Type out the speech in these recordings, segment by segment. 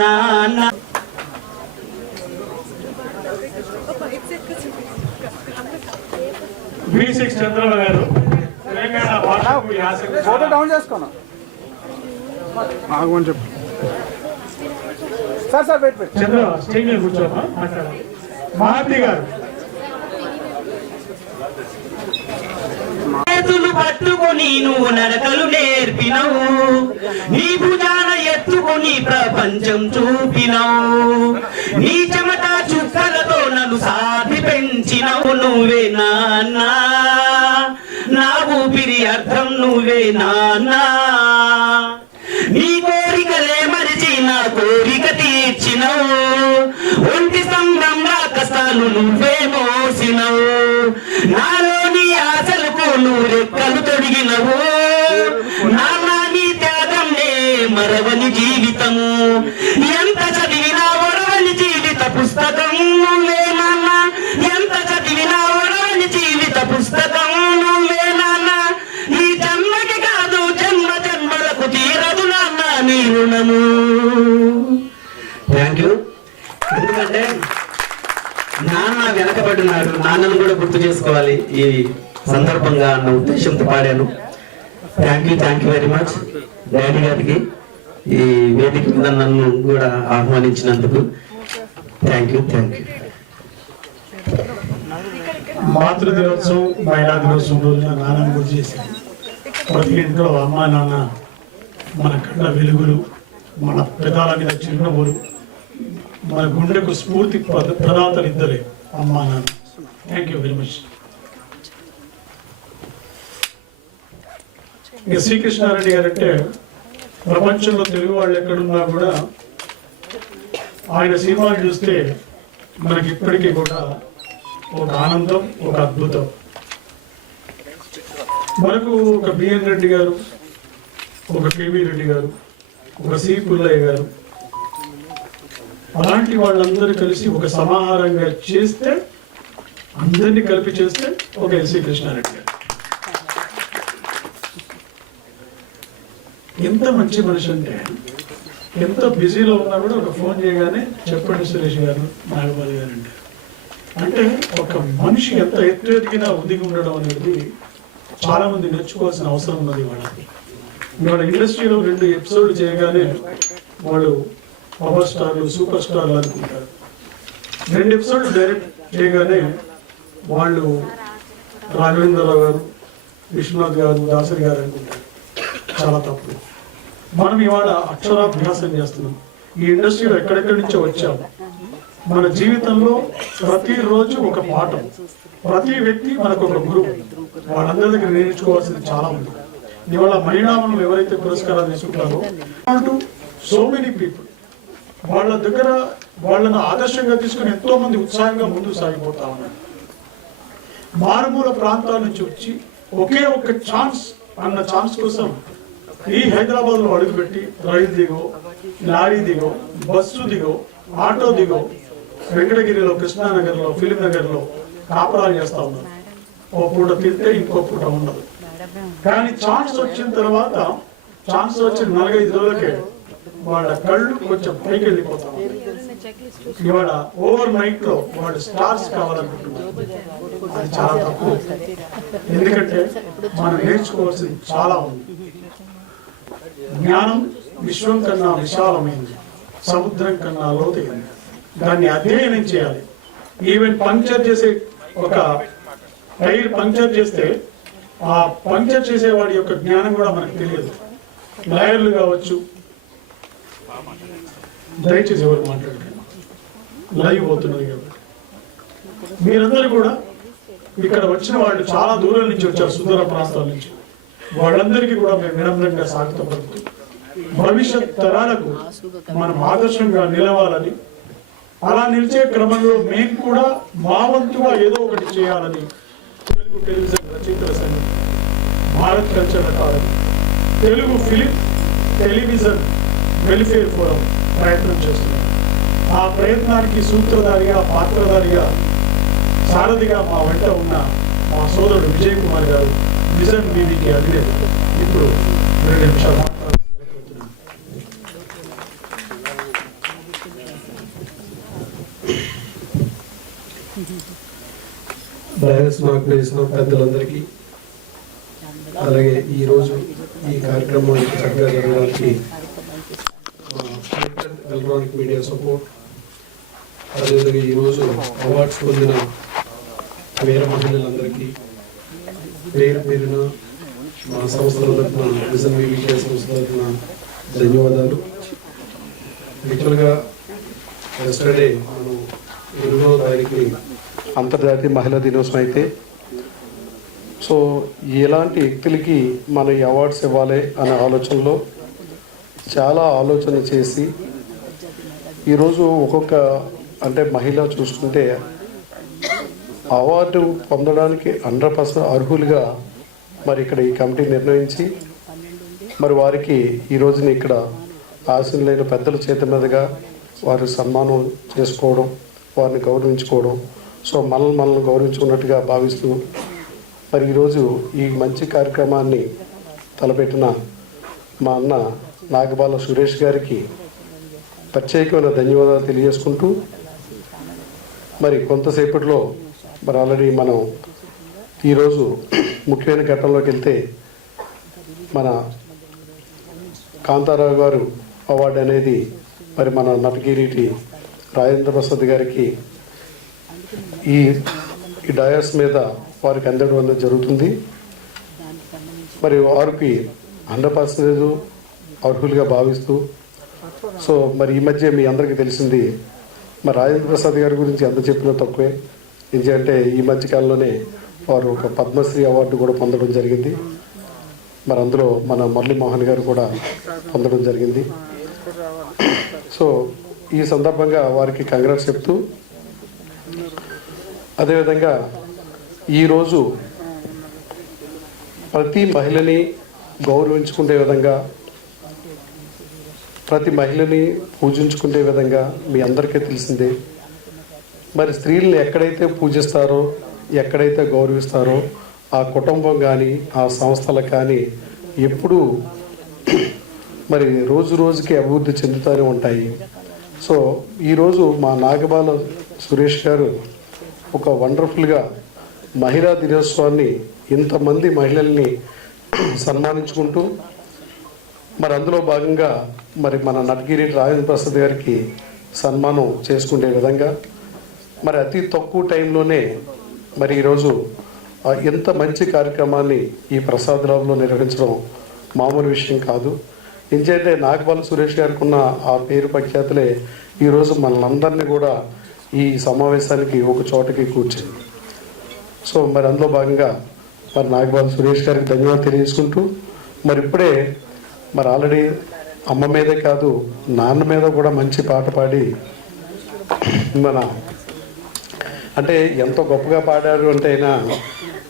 నాన్న. V6 చంద్రబాబు గారు తెలంగాణ భాషకు ఫోటో డౌన్ చేసుకోను ఆగమని చెప్పు సార్. సార్ వెయిట్ చంద్ర స్టేజ్ మీద కూర్చోమా మాట్లాడాలి. మహాత్రి గారు చేతులు పట్టుకొని నువ్వు నడకలు నేర్పినవు, నీ భుజాన ఎత్తుకొని ప్రపంచం చూపినవు, నీ చెమట చుక్కలతో నన్ను సాధి పెంచినవు. నువ్వే నాన్న, నా ఊపిరి అర్థం నువ్వే నాన్న. నీ కోరికలే మరిచి నా కోరిక తీర్చినవు, ఒంటి సంభ్రంగా కష్టాలు నువ్వే మోసినవు, నాలోని ఆశలకు నువ్వు రెక్కలు తొడిగినవు. నాన్న నీ త్యాగం నే మరవని జీవితము, ఎంత చదివినా ఒరవని జీవిత పుస్తకం నువ్వే నాన్న, ఎంత చదివినా ఒరవని జీవిత పుస్తకం నువ్వే నాన్న. ఈ జన్మకి కాదు జన్మ జన్మలకు తీరదు నాన్న నీ రుణము. Thank you. ఎందుకంటే నాన్న వెనకబడినాడు, నాన్నను కూడా గుర్తు చేసుకోవాలి ఈ సందర్భంగా అన్న ఉద్దేశంతో పాడాను. Thank you very much daddy గారికి ఈ వేదిక మీద నన్ను కూడా ఆహ్వానించినందుకు థ్యాంక్ యూ. మాతృ దినోత్సవం మహిళా దినోత్సవం రోజున నాన్నను గుర్తు చేశాను. ప్రతి ఇంట్లో అమ్మా నాన్న మన కళ్ళ వెలుగులు, మన పెదాల మీద చిరునవ్వులు, మన గుండెకు స్ఫూర్తి ప్రదాతలు ఇద్దరే అమ్మా నాన్న. Thank you very much. ఇక శ్రీకృష్ణారెడ్డి గారు అంటే ప్రపంచంలో తెలుగు వాళ్ళు ఎక్కడున్నా కూడా ఆయన సినిమాలు చూస్తే మనకి ఇప్పటికీ కూడా ఒక ఆనందం, ఒక అద్భుతం. మనకు ఒక బిఎన్ రెడ్డి గారు, ఒక కేవీ రెడ్డి గారు, ఒక సి పుల్లయ్య గారు, అలాంటి వాళ్ళందరూ కలిసి ఒక సమాహారంగా చేస్తే, అందరినీ కలిపి చేస్తే ఒక ఎస్సీ కృష్ణారెడ్డి గారు. ఎంత మంచి మనిషి అంటే, ఎంత బిజీలో ఉన్నా కూడా ఒక ఫోన్ చేయగానే చెప్పండి సురేష్ గారు, నాగబాలి గారు అంటే ఒక మనిషి ఎంత ఎత్తు ఎదిగినా ఒదిగి ఉండడం అనేది చాలా మంది నేర్చుకోవాల్సిన అవసరం ఉన్నది. ఇవాళ ఇండస్ట్రీలో 2 ఎపిసోడ్లు చేయగానే వాళ్ళు పవర్ స్టార్లు, సూపర్ స్టార్లు అనుకుంటారు. 2 ఎపిసోడ్లు డైరెక్ట్ చేయగానే వాళ్ళు రాఘవేంద్రరావు గారు, విశ్వనాథ్ గారు, దాసరి గారు అనుకుంటారు. చాలా తప్పు. మనం ఇవాళ అక్షరాభ్యాసం చేస్తున్నాం. ఈ ఇండస్ట్రీలో ఎక్కడెక్కడి నుంచో వచ్చాము. మన జీవితంలో ప్రతిరోజు ఒక పాఠం, ప్రతి వ్యక్తి మనకు ఒక గురువు. వాళ్ళందరి దగ్గర నేర్చుకోవాల్సింది చాలా ఉంది. ఇవాళ మహిళామణులు ఎవరైతే పురస్కారాలు తీసుకుంటారో సో మెనీ పీపుల్ వాళ్ళ దగ్గర వాళ్ళను ఆదర్శంగా తీసుకుని ఎంతో మంది ఉత్సాహంగా ముందుకు సాగిపోతా ఉన్నారు. మారుమూల ప్రాంతాల నుంచి వచ్చి ఒకే ఒక్క ఛాన్స్ అన్న ఛాన్స్ కోసం ఈ హైదరాబాద్ లో అడుగుపెట్టి రైలు దిగో, లారీ దిగో, బస్సు దిగో, ఆటో దిగో, వెంకటగిరిలో, కృష్ణానగర్లో, ఫిలిం నగర్లో కాపురాలు చేస్తా ఉన్నారు. ఓ పూట తింటే ఇంకో పూట ఉండదు. కానీ ఛాన్స్ వచ్చిన తర్వాత, ఛాన్స్ వచ్చిన 4-5 రోజులకే వాళ్ళ కళ్ళు కొంచెం పైకి వెళ్ళిపోతాం. ఇవాళ ఓవర్ నైట్ లో వాళ్ళు స్టార్స్ కావాలనుకుంటున్నారు. అది చాలా తక్కువ. ఎందుకంటే మనం నేర్చుకోవాల్సింది చాలా ఉంది. జ్ఞానం విశ్వం కన్నా విశాలమైంది, సముద్రం కన్నా లోతైంది. దాన్ని అధ్యయనం చేయాలి. ఈవెన్ పంక్చర్ చేసే ఒక టైర్ పంక్చర్ చేస్తే ఆ పంక్చర్ చేసేవాడి యొక్క జ్ఞానం కూడా మనకు తెలియదు. లాయర్లు కావచ్చు, దయచేసి ఎవరు మాట్లాడకండి, లైవ్ పోతున్నది కాబట్టి. మీరందరూ కూడా ఇక్కడ వచ్చిన వాళ్ళు చాలా దూరం నుంచి వచ్చారు, సుదూర ప్రాంతాల నుంచి. వాళ్ళందరికీ కూడా మేము వినమ్రంగా స్వాగతం పలుకుతూ భవిష్యత్ తరాలకు మనం ఆదర్శంగా నిలవాలని, అలా నిలిచే క్రమంలో మేము కూడా మా వంతుగా ఏదో ఒకటి చేయాలని తెలుగు టెలివిజన్ రచయితల సంఘం, Bharat culture academy, Telugu film television welfare forum ప్రయత్నం చేస్తున్నాం. ఆ ప్రయత్నానికి సూత్రధారిగా, పాత్రధారిగా, సారథిగా మా వెంట ఉన్న మా సోదరుడు విజయ్ కుమార్ గారు, విజన్ టీవీకి అధినేత. ఇప్పుడు 2 నిమిషాలు డయాస్ మార్క్ వేసిన పెద్దలందరికీ, అలాగే ఈరోజు ఈ కార్యక్రమం చక్కగా జరగడానికి ఎలక్ట్రానిక్ మీడియా సపోర్ట్, అదేవిధంగా ఈరోజు అవార్డ్స్ పొందిన వీర మహిళలందరికీ పేరు పేరున మా సంస్థల తరఫున, విజన్ మీడియా సంస్థల తరఫున ధన్యవాదాలు. యాక్చువల్గా ఎస్టర్డే మనం 8వ తారీఖు అంతర్జాతీయ మహిళా దినోత్సవం అయితే, సో ఎలాంటి వ్యక్తులకి మన ఈ అవార్డ్స్ ఇవ్వాలి అనే ఆలోచనలో చాలా ఆలోచన చేసి ఈరోజు ఒక్కొక్క అంటే మహిళ చూసుకుంటే అవార్డు పొందడానికి 100% అర్హులుగా మరి ఇక్కడ ఈ కమిటీ నిర్ణయించి మరి వారికి ఈ రోజున ఇక్కడ ఆశీనులైన పెద్దల చేతి మీదుగా వారి సన్మానం చేసుకోవడం, వారిని గౌరవించుకోవడం, సో మనల్ని గౌరవించుకున్నట్టుగా భావిస్తూ మరి ఈరోజు ఈ మంచి కార్యక్రమాన్ని తలపెట్టిన మా అన్న నాగబాల సురేష్ గారికి ప్రత్యేకమైన ధన్యవాదాలు తెలియజేసుకుంటూ, మరి కొంతసేపట్లో మరి ఆల్రెడీ మనం ఈరోజు ముఖ్యమైన ఘట్టంలోకి వెళ్తే మన కాంతారావు గారు అవార్డు అనేది మరి మన నటగిరి రాజేంద్ర ప్రసాద్ గారికి ఈ డయాస్ మీద వారికి అందడం అనేది జరుగుతుంది. మరి వారికి 100% అర్హులుగా భావిస్తూ, సో మరి ఈ మధ్య మీ అందరికీ తెలిసింది మరి రాజేంద్ర ప్రసాద్ గారి గురించి ఎంత చెప్పినా తక్కువే. ఎందుకంటే ఈ మధ్యకాలంలోనే వారు ఒక పద్మశ్రీ అవార్డు కూడా పొందడం జరిగింది. మరి అందులో మన మురళీమోహన్ గారు కూడా పొందడం జరిగింది. సో ఈ సందర్భంగా వారికి కంగ్రాట్స్ చెప్తూ, అదేవిధంగా ఈరోజు ప్రతి మహిళని గౌరవించుకునే విధంగా, ప్రతి మహిళని పూజించుకునే విధంగా మీ అందరికీ తెలిసిందే. మరి స్త్రీలను ఎక్కడైతే పూజిస్తారో, ఎక్కడైతే గౌరవిస్తారో ఆ కుటుంబం కానీ ఆ సంస్థలు కానీ ఎప్పుడూ మరి రోజు రోజుకి అభివృద్ధి చెందుతూనే ఉంటాయి. సో ఈరోజు మా నాగబాల సురేష్ గారు ఒక వండర్ఫుల్గా మహిళా దినోత్సవాన్ని ఇంతమంది మహిళల్ని సన్మానించుకుంటూ, మరి అందులో భాగంగా మరి మన నటగిరి రాజేంద్ర ప్రసాద్ గారికి సన్మానం చేసుకునే విధంగా మరి అతి తక్కువ టైంలోనే మరి ఈరోజు ఎంత మంచి కార్యక్రమాన్ని ఈ ప్రసాదరావులో నిర్వహించడం మామూలు విషయం కాదు. ఎందుకంటే నాగబాల సురేష్ గారికి ఉన్న ఆ పేరు ప్రఖ్యాతులే ఈరోజు మనందరినీ కూడా ఈ సమావేశానికి ఒక చోటకి కూర్చుంది. సో మరి అందులో భాగంగా మరి నాగబాల సురేష్ గారికి ధన్యవాదాలు తెలియజేసుకుంటూ, మరి ఇప్పుడే మరి ఆల్రెడీ అమ్మ మీదే కాదు నాన్న మీద కూడా మంచి పాట పాడి మన అంటే ఎంతో గొప్పగా పాడారు అంటే అయినా,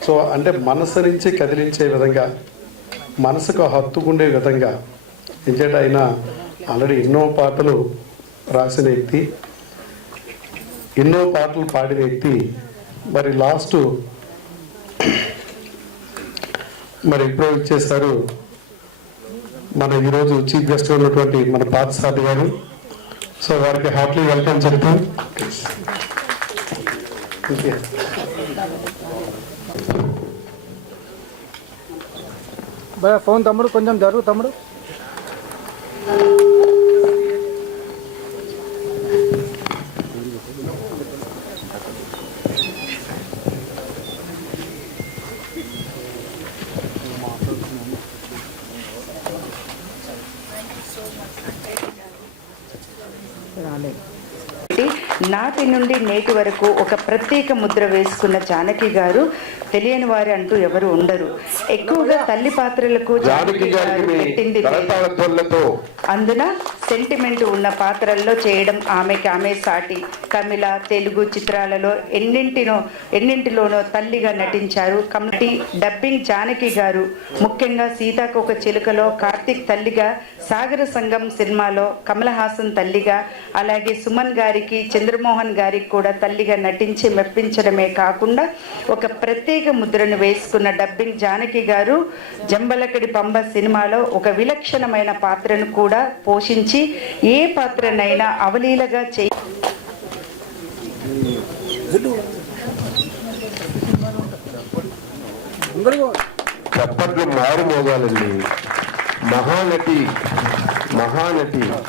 సో అంటే మనసు నుంచి కదిలించే విధంగా, మనసుకు హత్తుకుండే విధంగా, ఎందుకంటే ఆయన ఆల్రెడీ ఎన్నో పాటలు రాసిన వ్యక్తి, ఎన్నో పాటలు పాడిన వ్యక్తి. మరి లాస్ట్ మరి ఇప్పుడు ఇచ్చేస్తారు మన ఈరోజు చీఫ్ గెస్ట్ ఉన్నటువంటి మన పార్థసారథి గారు. సో వారికి హార్ట్లీ వెల్కమ్ చెప్తాం. భయ ఫోన్ తమ్ముడు కొంచెం జరుగు తమ్ముడు. నాటి నుండి నేటి వరకు ఒక ప్రత్యేక ముద్ర వేసుకున్న జానకి గారు తెలియని వారు అంటూ ఎవరు ఉండరు. ఎక్కువగా తల్లి పాత్రలకు పెట్టింది, అందున సెంటిమెంట్ ఉన్న పాత్రల్లో చేయడం ఆమె సాటి. తమిళ తెలుగు చిత్రాలలో ఎన్నింటిలోనో తల్లిగా నటించారు. కమిటీ డబ్బింగ్ జానకి గారు ముఖ్యంగా సీతాకోక చిలుకలో కార్తీక్ తల్లిగా, సాగర సంగం సినిమాలో కమల్ హాసన్ తల్లిగా, అలాగే సుమన్ గారికి చంద్రమోహన్ గారికి కూడా తల్లిగా నటించి మెప్పించడమే కాకుండా ఒక ప్రత్యేక ముద్రను వేసుకున్న డబ్బింగ్ జానకి గారు జంబలకడి పంబ సినిమాలో ఒక విలక్షణమైన పాత్రను కూడా పోషించి ఏ పాత్రనైనా అవలీలగా చప్పట్లు మారు మోగాలండి. మహానటి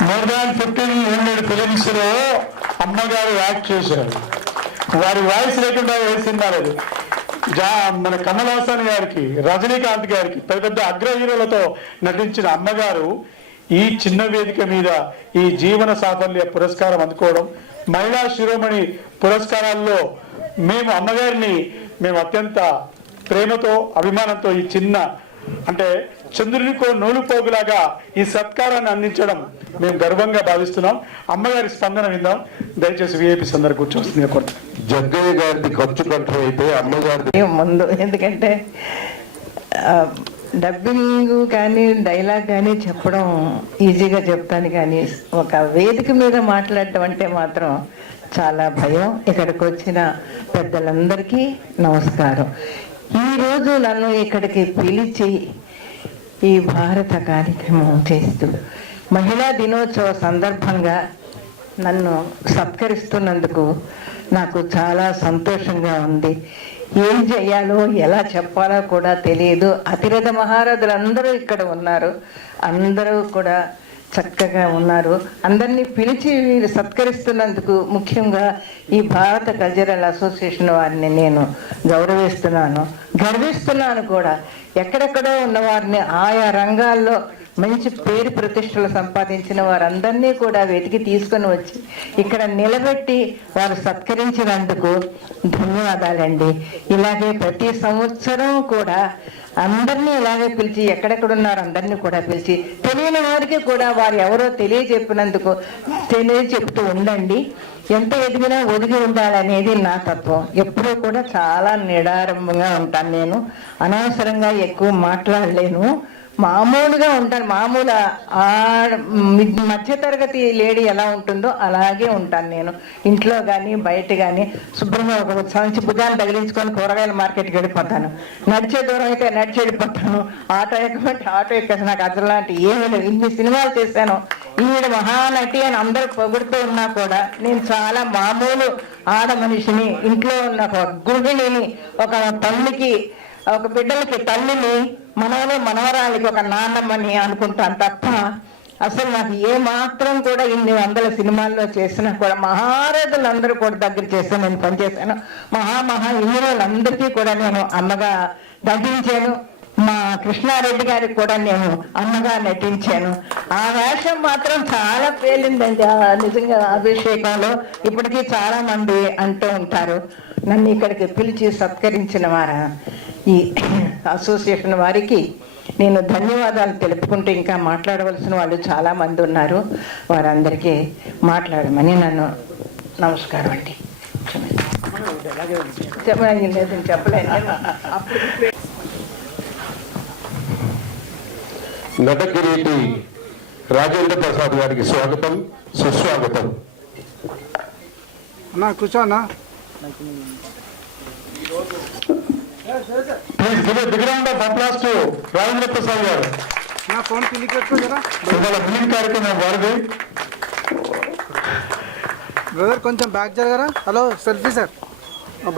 మోర్ దాన్ 1500 ఫిలిమ్స్ లో అమ్మగారు యాక్ట్ చేశారు. వారి వాయిస్ లేకుండా వేస్తున్నారు. మన కమల్ హాసన్ గారికి, రజనీకాంత్ గారికి, పెద్ద పెద్ద అగ్ర హీరోలతో నటించిన అమ్మగారు ఈ చిన్న వేదిక మీద ఈ జీవన సాఫల్య పురస్కారం అందుకోవడం, మహిళా శిరోమణి పురస్కారాల్లో మేము అమ్మగారిని అత్యంత ప్రేమతో అభిమానంతో ఈ చిన్న అంటే చంద్రునికో నూలు పోగులాగా ఈ సత్కారాన్ని అందించడం మేము గర్వంగా భావిస్తున్నాం. అమ్మగారి స్పందన విందాం. దయచేసి విఐపీస్ అందరూ కూర్చోవలసిందిగా కోరుతున్నాం. జగ్గయ్య గారిది ఖర్చు కంట్రోల్ అయితే అమ్మగారిది ముందు, ఎందుకంటే డబ్బింగ్ కానీ డైలాగ్ కానీ చెప్పడం ఈజీగా చెప్తాను, కానీ ఒక వేదిక మీద మాట్లాడటం అంటే మాత్రం చాలా భయం. ఇక్కడికి వచ్చిన పెద్దలందరికీ నమస్కారం. ఈరోజు నన్ను ఇక్కడికి పిలిచి ఈ భారత కార్యక్రమం చేస్తూ మహిళా దినోత్సవ సందర్భంగా నన్ను సత్కరిస్తున్నందుకు నాకు చాలా సంతోషంగా ఉంది. ఏం చేయాలో ఎలా చెప్పాలో కూడా తెలియదు. అతిరథ మహారథులందరూ ఇక్కడ ఉన్నారు, అందరూ కూడా చక్కగా ఉన్నారు. అందరినీ పిలిచి వీరు సత్కరిస్తున్నందుకు ముఖ్యంగా ఈ భారత కల్చరల్ అసోసియేషన్ వారిని నేను గర్విస్తున్నాను కూడా. ఎక్కడెక్కడో ఉన్న వారిని ఆయా రంగాల్లో మంచి పేరు ప్రతిష్టలు సంపాదించిన వారందరినీ కూడా వెతికి తీసుకొని వచ్చి ఇక్కడ నిలబెట్టి వారు సత్కరించినందుకు ధన్యవాదాలండి. ఇలాగే ప్రతి సంవత్సరం కూడా అందరినీ ఇలాగే పిలిచి, ఎక్కడెక్కడున్నారు అందరినీ కూడా పిలిచి, తెలియని వారికి కూడా వారు ఎవరో తెలియచెప్తూ ఉండండి. ఎంత ఎదిగినా ఒదిగి ఉండాలనేది నా తత్వం. ఎప్పుడూ కూడా చాలా నిడారంభంగా ఉంటాను. నేను అనవసరంగా ఎక్కువ మాట్లాడలేను, మామూలుగా ఉంటాను. మామూలు మధ్యతరగతి లేడీ ఎలా ఉంటుందో అలాగే ఉంటాను నేను. ఇంట్లో కానీ బయట కానీ శుభ్రంగా ఒక సంచి భుజాన్ని తగిలించుకొని కూరగాయల మార్కెట్కి వెళ్ళిపోతాను. నడిచే దూరం అయితే నడిచి వెళ్ళిపోతాను. ఆటో ఎక్కమంటే ఆటో ఎక్కేసి నాకు అసలాంటి ఏమీ లేదు. ఇన్ని సినిమాలు చేశాను. ఈవిడ మహానటి అని అందరూ పొగుడుతూ ఉన్నా కూడా నేను చాలా మామూలు ఆడ మనిషిని. ఇంట్లో ఉన్న ఒక గృహిణిని, ఒక తల్లికి, ఒక బిడ్డలకి తల్లిని, మనవరాలకి ఒక నాన్నమ్మని అనుకుంటాను తప్ప అసలు నాకు ఏ మాత్రం కూడా ఇన్ని వందల సినిమాల్లో చేసినా కూడా మహారథులందరూ కూడా దగ్గర చేస్తాను. నేను పనిచేశాను. హీరోలందరికీ కూడా నేను అమ్మగా నటించాను. మా కృష్ణారెడ్డి గారికి కూడా నేను అమ్మగా నటించాను. ఆ వేషం మాత్రం చాలా పేలిందండి నిజంగా అభిషేకంలో. ఇప్పటికీ చాలా మంది అంటూ ఉంటారు. నన్ను ఇక్కడికి పిలిచి సత్కరించిన వారు ఈ అసోసియేషన్ వారికి నేను ధన్యవాదాలు తెలుపుకుంటూ, ఇంకా మాట్లాడవలసిన వాళ్ళు చాలా మంది ఉన్నారు, వారందరికీ మాట్లాడమని నన్ను నమస్కారం అండి. చెప్పలేను. నటకిరీటి రాజేంద్ర ప్రసాద్ గారికి స్వాగతం, సుస్వాగతం. కూర్చో అన్నా. రాజేంద్ర ప్రసాద్ గారు నా ఫోన్ క్లిక్ పెట్టుకోరా ఫిలిం కార్యక్రమం వారిది. బ్రదర్ కొంచెం బ్యాక్ జరగరా. Hello selfie sir.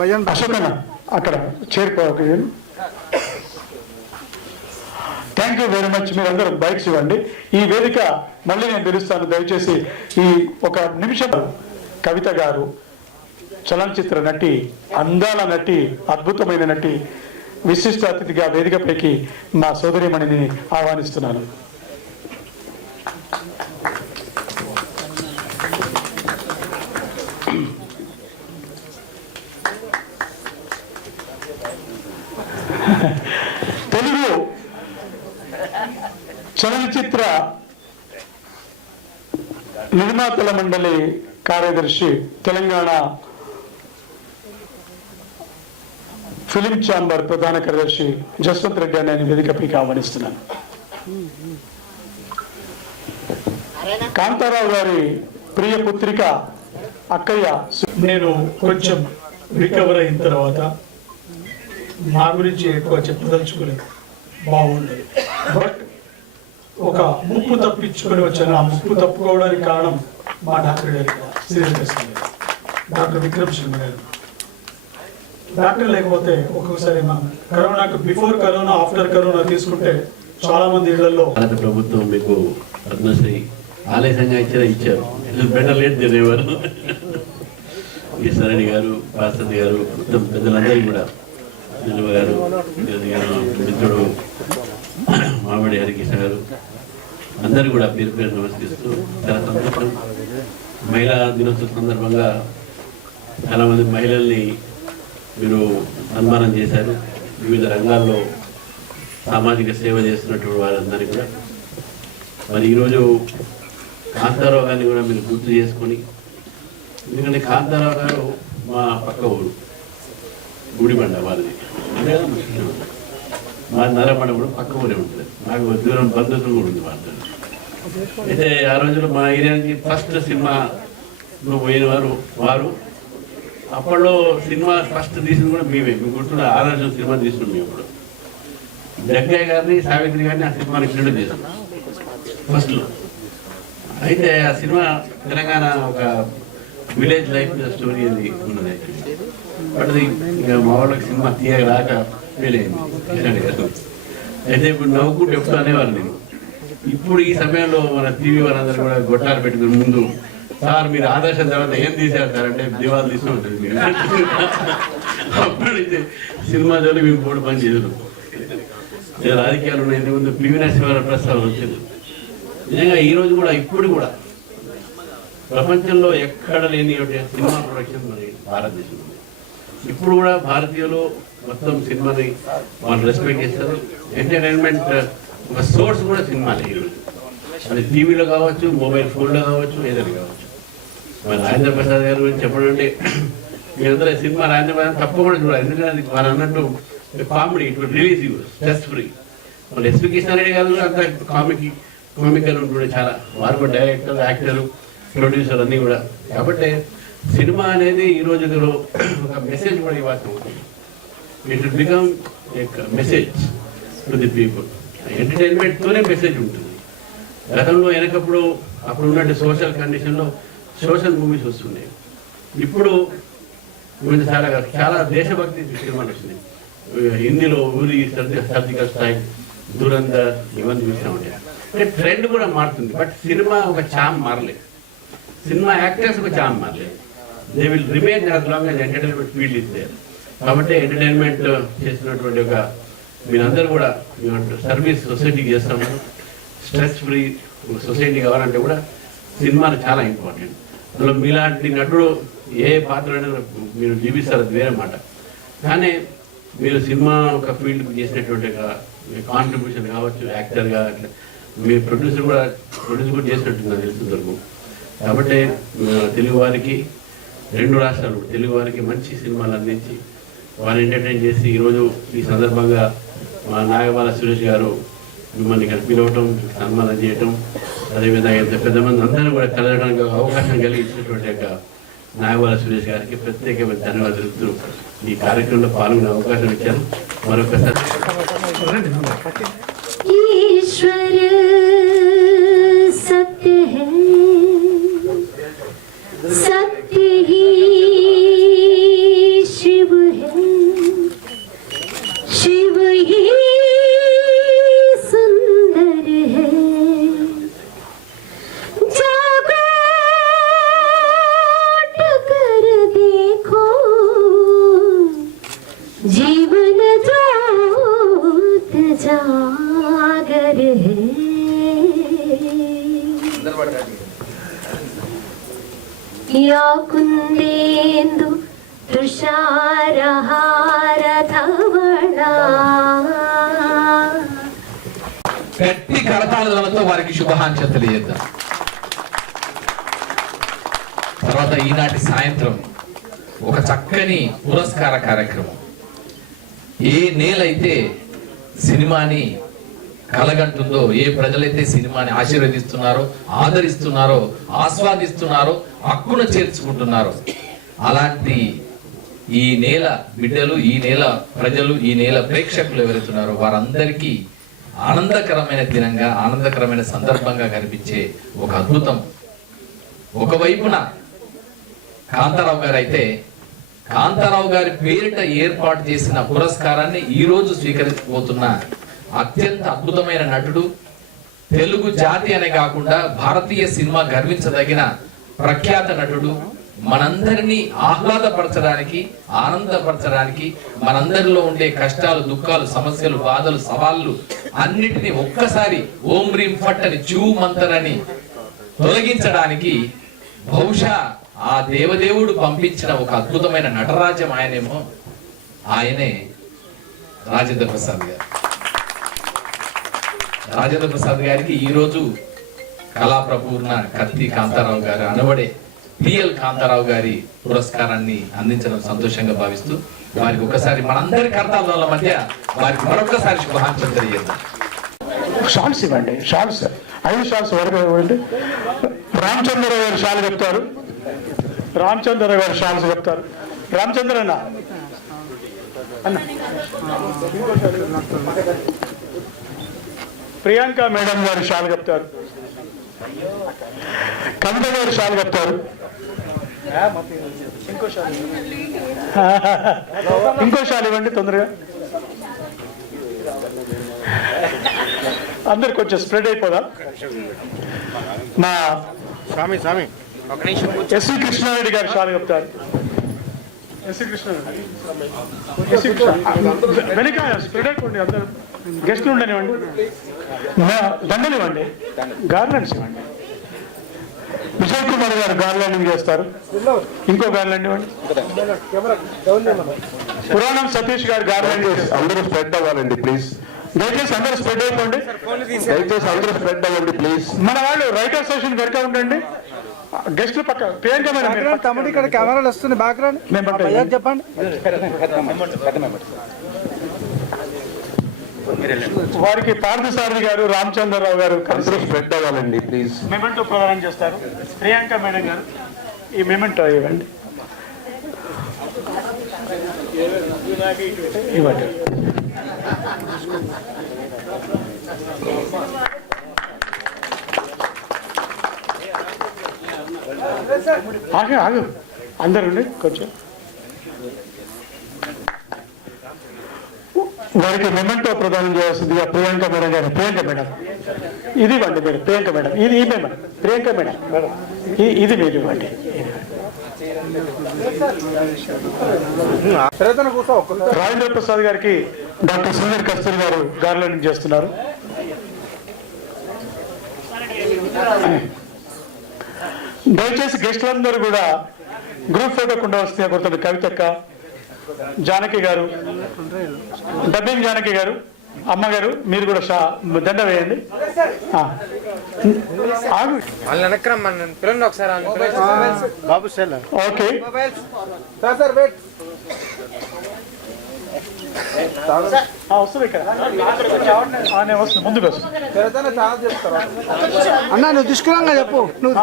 భయం అశోకన్న అక్కడ చేరుకోవాలి. Thank you very much. మీరు అందరూ బైక్స్ ఇవ్వండి. ఈ వేదిక మళ్ళీ నేను పిలుస్తాను. దయచేసి ఈ ఒక నిమిషం. కవిత గారు చలనచిత్ర నటి, అందాల నటి, అద్భుతమైన నటి, విశిష్ట అతిథిగా వేదికపైకి మా సోదరిమణిని ఆహ్వానిస్తున్నాను. తెలుగు చలనచిత్ర నిర్మాతల మండలి కార్యదర్శి, తెలంగాణ ఫిలిం ఛాంబర్ ప్రధాన కార్యదర్శి జస్వంత్ రెడ్డి అని వేదికపైకి ఆహ్వానిస్తున్నాను. కాంతారావు గారి ప్రియ పుత్రిక అక్కయ్య. నేను కొంచెం రికవర్ అయిన తర్వాత నా గురించి ఎక్కువ చెప్పదలుచుకోలేదు, బాగుండదు. బట్ ఒక ముప్పు తప్పించుకొని వచ్చాను. ఆ ముప్పు తప్పుకోవడానికి కారణం మా డాక్టర్ గారి డాక్టర్ విక్రమ్ శర్మ గారు. డాక్టర్ లేకపోతే ఒక్కొక్కసారి మనం కరోనాకు బిఫోర్ కరోనా ఆఫ్టర్ కరోనా తీసుకుంటే చాలా మంది ఇళ్లలో భారత ప్రభుత్వం మీకు పద్మశ్రీ ఆలస్యంగా ఇచ్చారు బెటర్ లేట్ తినేవారు. ఈశ్వరెడ్డి గారు, పార్వతి గారు, మొత్తం పెద్దలందరికీ కూడా, నిలువ గారు, మిత్రుడు మామిడి హరికృష్ణ గారు, అందరూ కూడా పేరు పేరు నమస్కరిస్తూ చాలా సంతోషం. మహిళా దినోత్సవం సందర్భంగా చాలామంది మహిళల్ని మీరు సన్మానం చేశారు. వివిధ రంగాల్లో సామాజిక సేవ చేస్తున్నటువంటి వారందరికీ కూడా మరి ఈరోజు కాంతారావు గారిని కూడా మీరు గుర్తు చేసుకొని, ఎందుకంటే కాంతారావు గారు మా పక్క ఊరు గుడిబండ వారిది, మా నరబండ కూడా పక్క ఊరే ఉంటుంది. నాకు దూరం బంధుత్వం కూడా ఉంది వాళ్ళతో. అయితే ఆ రోజుల్లో మా ఏరియాకి ఫస్ట్ సినిమాలో పోయిన వారు అప్పట్లో సినిమా ఫస్ట్ తీసింది కూడా మేమే. మీకు గుర్తున్న ఆదర్శం సినిమా తీసుకున్నాం మేము. ఇప్పుడు జగ్గయ్య గారిని, సావిత్రి గారిని ఆ సినిమాని ఇంట్రడ్యూస్ చేసాం ఫస్ట్లో. అయితే ఆ సినిమా తెలంగాణ ఒక విలేజ్ లైఫ్ స్టోరీ అది ఉన్నది. బట్ అది ఇక మా వాళ్ళకి సినిమా తీయక రాక ఫెయిల్ అయింది. అయితే ఇప్పుడు నవ్వుకుంటూ ఎప్పుడు అనేవారు నేను. ఇప్పుడు ఈ సమయంలో మన టీవీ వాళ్ళందరూ కూడా గొట్టాలు పెట్టుకుని ముందు, సార్ మీరు ఆదర్శం తర్వాత ఏం తీశారు సార్ అంటే దివాలు తీస్తూ ఉంటుంది మీరు. అప్పటి సినిమా జోలి మేము కూడా పని చేసాం. రాజకీయాలు ఉన్నాయి, ముందు పివి నరసింహారావు ప్రస్తావన వచ్చింది. నిజంగా ఈరోజు కూడా ఇప్పుడు కూడా ప్రపంచంలో ఎక్కడ లేని సినిమా ప్రొడక్షన్ మరి భారతదేశంలో. ఇప్పుడు కూడా భారతీయులు మొత్తం సినిమాని వాళ్ళు రెస్పెక్ట్ చేస్తారు. ఎంటర్టైన్మెంట్ ఒక సోర్స్ కూడా సినిమాలే ఈరోజు. అది టీవీలో కావచ్చు, మొబైల్ ఫోన్లో కావచ్చు, ఏదైనా కావచ్చు. మరి రాజేంద్ర ప్రసాద్ గారి గురించి చెప్పడం అంటే మీరందరూ సినిమా రాజేంద్ర ప్రసాద్ తప్పకుండా చూడాలి. ఎందుకంటే అది వారు అన్నట్టు comedy, it release you stress free. వాళ్ళు ఎస్పీ కృష్ణారెడ్డి గారు కూడా అంత కామికల్ ఉంటుండే చాలా. వారు కూడా డైరెక్టర్, యాక్టర్, ప్రొడ్యూసర్ అన్నీ కూడా. కాబట్టి సినిమా అనేది ఈ రోజులో ఒక మెసేజ్ కూడా ఇవ్వాల్సి ఉంటుంది. It will become message to the people. ఎంటర్టైన్మెంట్తోనే మెసేజ్ ఉంటుంది. గతంలో వెనకప్పుడు అప్పుడు ఉన్నట్టు సోషల్ కండిషన్లో సోషల్ మూవీస్ వస్తున్నాయి. ఇప్పుడు చాలా చాలా దేశభక్తి సినిమాలు వచ్చినాయి. హిందీలో ఊరి సర్జికల్ స్ట్రైక్, దురంధర్, ఇవన్నీ చూసినా ఉంటాయి. అంటే ట్రెండ్ కూడా మారుతుంది. బట్ సినిమా ఒక చామ్ మారలేదు. సినిమా యాక్టర్స్ ఒక చామ్ మారలేదు. They will remain as long as entertainment field is there. కాబట్టి ఎంటర్టైన్మెంట్ చేస్తున్నటువంటి ఒక మీరందరూ కూడా సర్వీస్ సొసైటీకి చేస్తాము. స్ట్రెస్ ఫ్రీ సొసైటీ కావాలంటే కూడా సినిమాలు చాలా ఇంపార్టెంట్. అందులో మీలాంటి నటుడు ఏ పాత్ర మీరు జీవిస్తారు, అది వేరే మాట. కానీ మీరు సినిమా ఒక ఫీల్డ్కి చేసినటువంటి కాంట్రిబ్యూషన్ కావచ్చు, యాక్టర్గా అట్లా మీ ప్రొడ్యూస్ కూడా చేసినట్టు తెలుసు దొరుకు. కాబట్టి తెలుగు వారికి, రెండు రాష్ట్రాలు తెలుగు వారికి మంచి సినిమాలు అందించి వారిని ఎంటర్టైన్ చేసి ఈరోజు ఈ సందర్భంగా మా నాగబాల సురేష్ గారు మిమ్మల్ని ఇక్కడ పిలవటం, సన్మానం చేయటం, అదేవిధంగా ఇంత పెద్ద మంది అందరూ కూడా కలగడానికి అవకాశం కలిగించినటువంటి యొక్క నాగబాల సురేష్ గారికి ప్రత్యేకమైన ధన్యవాదాలు తెలుపుతూ ఈ కార్యక్రమంలో పాల్గొనే అవకాశం ఇచ్చారు. మరొకసారి ఈశ్వర సత్య హై, సత్య హీ శివ హై, శివ హీ సుందర హై. जागो टकर देखो, जीवन ज्योत जागर है. या कुंदेन्दु तुषारहार धवला. గట్టి కరతాళాలతో వారికి శుభాకాంక్షలు తెలియజేద్దాం. తర్వాత ఈనాటి సాయంత్రం ఒక చక్కని పురస్కార కార్యక్రమం. ఏ నేలైతే సినిమాని కలగంటుందో, ఏ ప్రజలైతే సినిమాని ఆశీర్వదిస్తున్నారో, ఆదరిస్తున్నారో, ఆస్వాదిస్తున్నారో, హక్కున చేర్చుకుంటున్నారో, అలాంటి ఈ నేల బిడ్డలు, ఈ నేల ప్రజలు, ఈ నేల ప్రేక్షకులు ఎవరైతున్నారో వారందరికీ ఆనందకరమైన దినంగా, ఆనందకరమైన సందర్భంగా కనిపించే ఒక అద్భుతం. ఒకవైపున కాంతారావు గారు అయితే కాంతారావు గారి పేరిట ఏర్పాటు చేసిన పురస్కారాన్ని ఈ రోజు స్వీకరించబోతున్న అత్యంత అద్భుతమైన నటుడు, తెలుగు జాతి అనే కాకుండా భారతీయ సినిమా గర్వించదగిన ప్రఖ్యాత నటుడు, మనందరినీ ఆహ్లాదపరచడానికి, ఆనందపరచడానికి, మనందరిలో ఉండే కష్టాలు, దుఃఖాలు, సమస్యలు, బాధలు, సవాళ్ళు అన్నిటినీ ఒక్కసారి ఓం రీం ఫట్ అని చూమంతరని తొలగించడానికి బహుశా ఆ దేవదేవుడు పంపించిన ఒక అద్భుతమైన నటరాజ్యం ఆయనేమో. ఆయనే రాజేంద్ర ప్రసాద్ గారు. రాజేంద్ర ప్రసాద్ గారికి ఈరోజు కళాప్రపూర్ణ కత్తి కాంతారావు గారు అనబడే పిఎల్ కాంతారావు గారి పురస్కారాన్ని అందించడం సంతోషంగా భావిస్తూ వారికి ఒకసారి మనందరి కర్తాల మధ్య వారికి మరొకసారి శుభాకాంక్షలు తెలియజేద్దాం. షాల్స్ ఇవ్వండి, షాల్స్ 5 షాల్స్ వరకు ఇవ్వండి. రామచంద్రరావు గారు షాల్ చెప్తారు. రామచంద్రరావు గారు షాల్స్ చెప్తారు. రామచంద్ర అన్న ప్రియాంక మేడం గారు షాల్ చెప్తారు. కవిత గారు షాల్ చెప్తారు. ఇంకో షాల్ ఇవ్వండి తొందరగా. అందరు కొంచెం స్ప్రెడ్ అయిపోదా. మా ఎస్వి కృష్ణారెడ్డి గారు షాల్ చెప్తారు. ఎస్వి కృష్ణారెడ్డి వెనుక స్ప్రెడ్ అయిపోండి. అందరు గెస్ట్లు ఉండనివ్వండి. దండలు ఇవ్వండి, గార్లెండ్స్ ఇవ్వండి. విజయ్ కుమార్ గారు గార్లెండింగ్ చేస్తారు. ఇంకో గార్లెండ్ ఇవ్వండి. పురాణం సతీష్ గారు గార్లెండ్ చేస్తారు. అందరూ స్ప్రెడ్ అవ్వాలండి ప్లీజ్. దయచేసి అందరూ స్ప్రెడ్ అయిపోండి. దయచేసి అందరూ స్ప్రెడ్ అవ్వండి ప్లీజ్. మన వాళ్ళు రైటర్ సెషన్ వెనక ఉండండి. గెస్ట్లు పక్క ప్రియాంక మేడం తమ్ముడు ఇక్కడ కెమెరాలు వస్తుంది. బ్యాక్గ్రౌండ్ చెప్పండి. వారికి పార్థసారథి గారు, రామచంద్రరావు గారు అందరూ స్ప్రెడ్ అవ్వాలండి ప్లీజ్. మెమెంటో ప్రదానం చేస్తారు. ప్రియాంక మేడం గారు ఈ మెమెంటో ఇవ్వండి. ఇవ్వండి. ఆగు అందరూ కొంచెం. వారికి మెమెంటో ప్రదానం చేయాల్సిందిగా ప్రియాంక మేడం గారు. ప్రియాంక మేడం ఇది ఇవ్వండి మీరు. ప్రియాంక మేడం ఇది ఈ మేడం. ప్రియాంక మేడం ఇది మీరు ఇవ్వండి. రాజేంద్ర ప్రసాద్ గారికి డాక్టర్ సుందర్ కస్తూరి గారు గార్లెండింగ్ చేస్తున్నారు. దయచేసి గెస్టులందరూ కూడా గ్రూప్ ఫోటోకు ఉండవలసిందిగా కోరుతుంది. కవితక్క, జానకి గారు, డబ్బింగ్ జానకి గారు, అమ్మగారు మీరు కూడా దండ వేయండి. ఓకే వస్తుంది ఇక్కడ వస్తుంది. ముందుకు వస్తుంది అన్నా. నువ్వు దుష్కరంగా చెప్పు. నువ్వు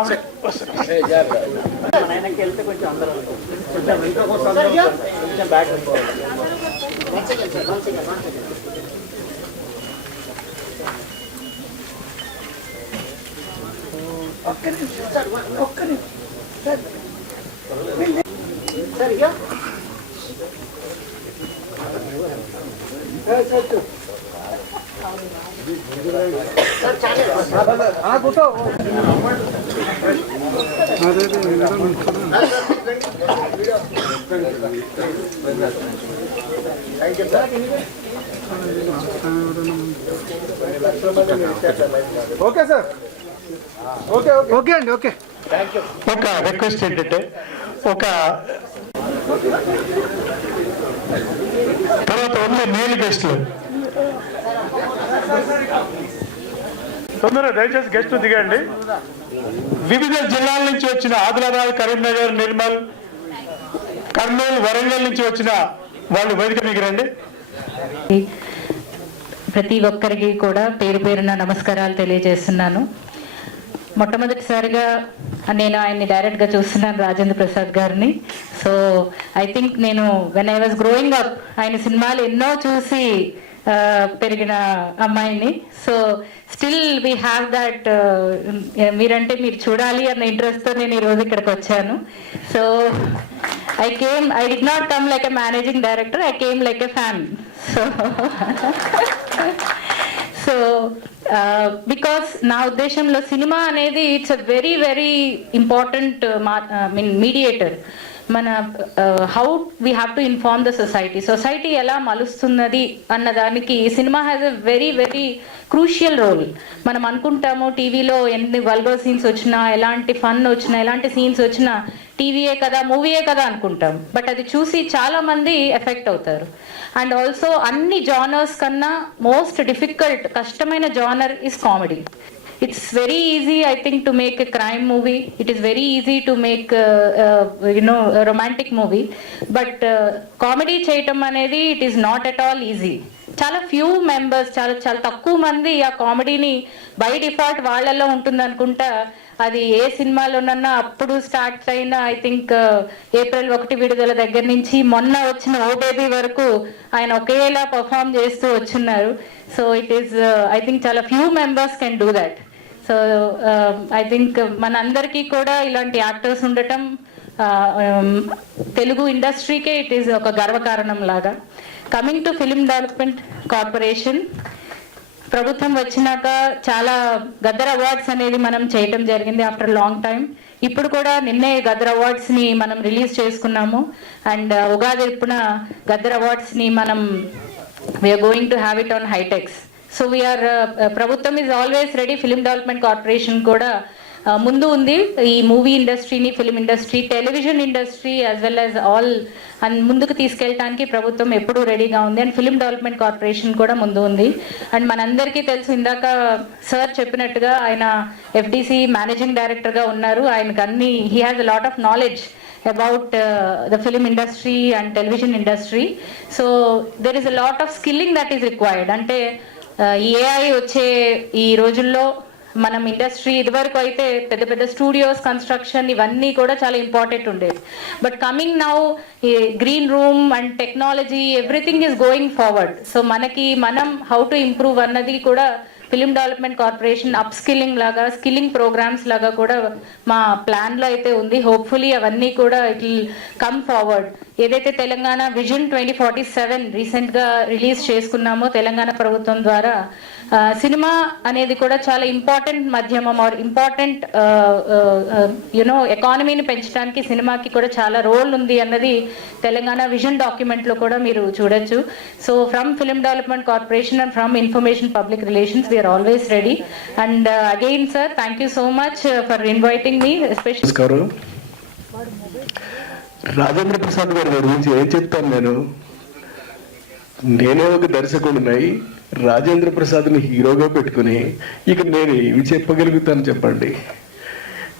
కూర్చో. Okay sir. ఓకే ఓకే అండి. ఓకే. ఒక రిక్వెస్ట్ ఏంటంటే తర్వాత ఓన్లీ మేల్ గెస్ట్లు తొందరగా దయచేసి గెస్ట్ దిగండి. వివిధ జిల్లాల నుంచి వచ్చిన ఆదిలాబాద్, కరీంనగర్, నిర్మల్, కర్నూలు, వరంగల్ నుంచి వచ్చిన వాళ్ళు వేదిక మీకు రండి. ప్రతి ఒక్కరికి కూడా పేరు పేరున నమస్కారాలు తెలియజేస్తున్నాను. మొట్టమొదటిసారిగా నేను ఆయన్ని డైరెక్ట్గా చూస్తున్నాను, రాజేంద్ర ప్రసాద్ గారిని. సో ఐ థింక్ నేను when I was growing up ఆయన సినిమాలు ఎన్నో చూసి పెరిగిన అమ్మాయిని. So still we have that మీరంటే మీరు చూడాలి అన్న ఇంట్రెస్ట్తో నేను ఈరోజు ఇక్కడికి వచ్చాను. So I did not come like a managing director, I came like a fan. So because నా ఉద్దేశంలో సినిమా అనేది it's a very very important mediator. మన how we have to inform the society ఎలా మలుస్తున్నది అన్నదానికి cinema has a very very crucial role. మనం అనుకుంటాము టీవీలో ఎన్ని వల్గర్ సీన్స్ వచ్చినా, ఎలాంటి ఫన్ వచ్చినా, ఎలాంటి సీన్స్ వచ్చినా టీవీయే కదా, మూవీయే కదా అనుకుంటాం. బట్ అది చూసి చాలా మంది ఎఫెక్ట్ అవుతారు. అండ్ ఆల్సో అన్ని జానర్స్ కన్నా మోస్ట్ డిఫికల్ట్, కష్టమైన genre is comedy. It's very easy, I think, to make a crime movie. It is very easy to make a romantic movie. But comedy చేయటం అనేది it is not at all easy. చాలా few members, చాలా తక్కువ మంది ఆ కామెడీని by default వాళ్ళల్లో ఉంటుంది అనుకుంటా. అది ఏ సినిమాలోనన్నా అప్పుడు స్టార్ట్ అయిన ఐ థింక్ April 1 విడుదల దగ్గర నుంచి మొన్న వచ్చిన ఓ బేబీ వరకు ఆయన ఒకేలా పర్ఫామ్ చేస్తూ వచ్చున్నారు. So it is I think చాలా few members can do that. So I think మనందరికీ కూడా ఇలాంటి యాక్టర్స్ ఉండటం తెలుగు ఇండస్ట్రీకే ఇట్ ఈస్ ఒక గర్వకారణం లాగా. Coming to film development corporation, ప్రభుత్వం వచ్చినాక చాలా గద్దర్ అవార్డ్స్ అనేది మనం చేయటం జరిగింది ఆఫ్టర్ లాంగ్ టైం. ఇప్పుడు కూడా నిన్నే గద్దర్ అవార్డ్స్ని మనం రిలీజ్ చేసుకున్నాము. అండ్ ఉగాది ఎప్పున గద్దర్ అవార్డ్స్ని మనం we're going to have it on HITEX. So we're ప్రభుత్వం is always ready. Film development corporation కూడా ముందు ఉంది. ఈ మూవీ ఇండస్ట్రీని, film industry, television industry as well as all ముందుకు తీసుకెళ్ళడానికి ప్రభుత్వం ఎప్పుడూ రెడీగా ఉంది. అండ్ ఫిలిం డెవలప్మెంట్ కార్పొరేషన్ కూడా ముందు ఉంది. అండ్ మనందరికీ తెలుసు, ఇందాక సార్ చెప్పినట్టుగా ఆయన FDC మేనేజింగ్ డైరెక్టర్గా ఉన్నారు. ఆయనకు అన్ని he has a lot of knowledge about the film industry and television industry. So there is a lot of skilling that is required. అంటే AI వచ్చే ఈ రోజుల్లో మనం ఇండస్ట్రీ ఇదివరకు అయితే పెద్ద పెద్ద స్టూడియోస్ కన్స్ట్రక్షన్ ఇవన్నీ కూడా చాలా ఇంపార్టెంట్ ఉండేది. But coming now green room and technology everything is going forward. So మనం హౌ టు ఇంప్రూవ్ అన్నది కూడా film development corporation up skilling లాగా, స్కిల్లింగ్ ప్రోగ్రామ్స్ లాగా కూడా మా ప్లాన్లో అయితే ఉంది. హోప్ఫుల్లీ అవన్నీ కూడా ఇట్ విల్ కమ్ ఫార్వర్డ్. ఏదైతే తెలంగాణ విజన్ 2047 రీసెంట్గా రిలీజ్ చేసుకున్నామో తెలంగాణ ప్రభుత్వం ద్వారా, సినిమా అనేది కూడా చాలా ఇంపార్టెంట్ మాధ్యమం ఆర్ ఇంపార్టెంట్ ఎకానమీని పెంచడానికి సినిమాకి కూడా చాలా రోల్ ఉంది అన్నది తెలంగాణ విజన్ డాక్యుమెంట్లో కూడా మీరు చూడొచ్చు. So from film development corporation and from information public relations we are always ready. And again sir, thank you so much for inviting me. Especially Rajendra Prasad గారి గురించి ఏం చెప్తాను నేనే ఒక దర్శకుడినై రాజేంద్ర ప్రసాద్ని హీరోగా పెట్టుకుని ఇక నేను ఇవి చెప్పగలుగుతాను చెప్పండి.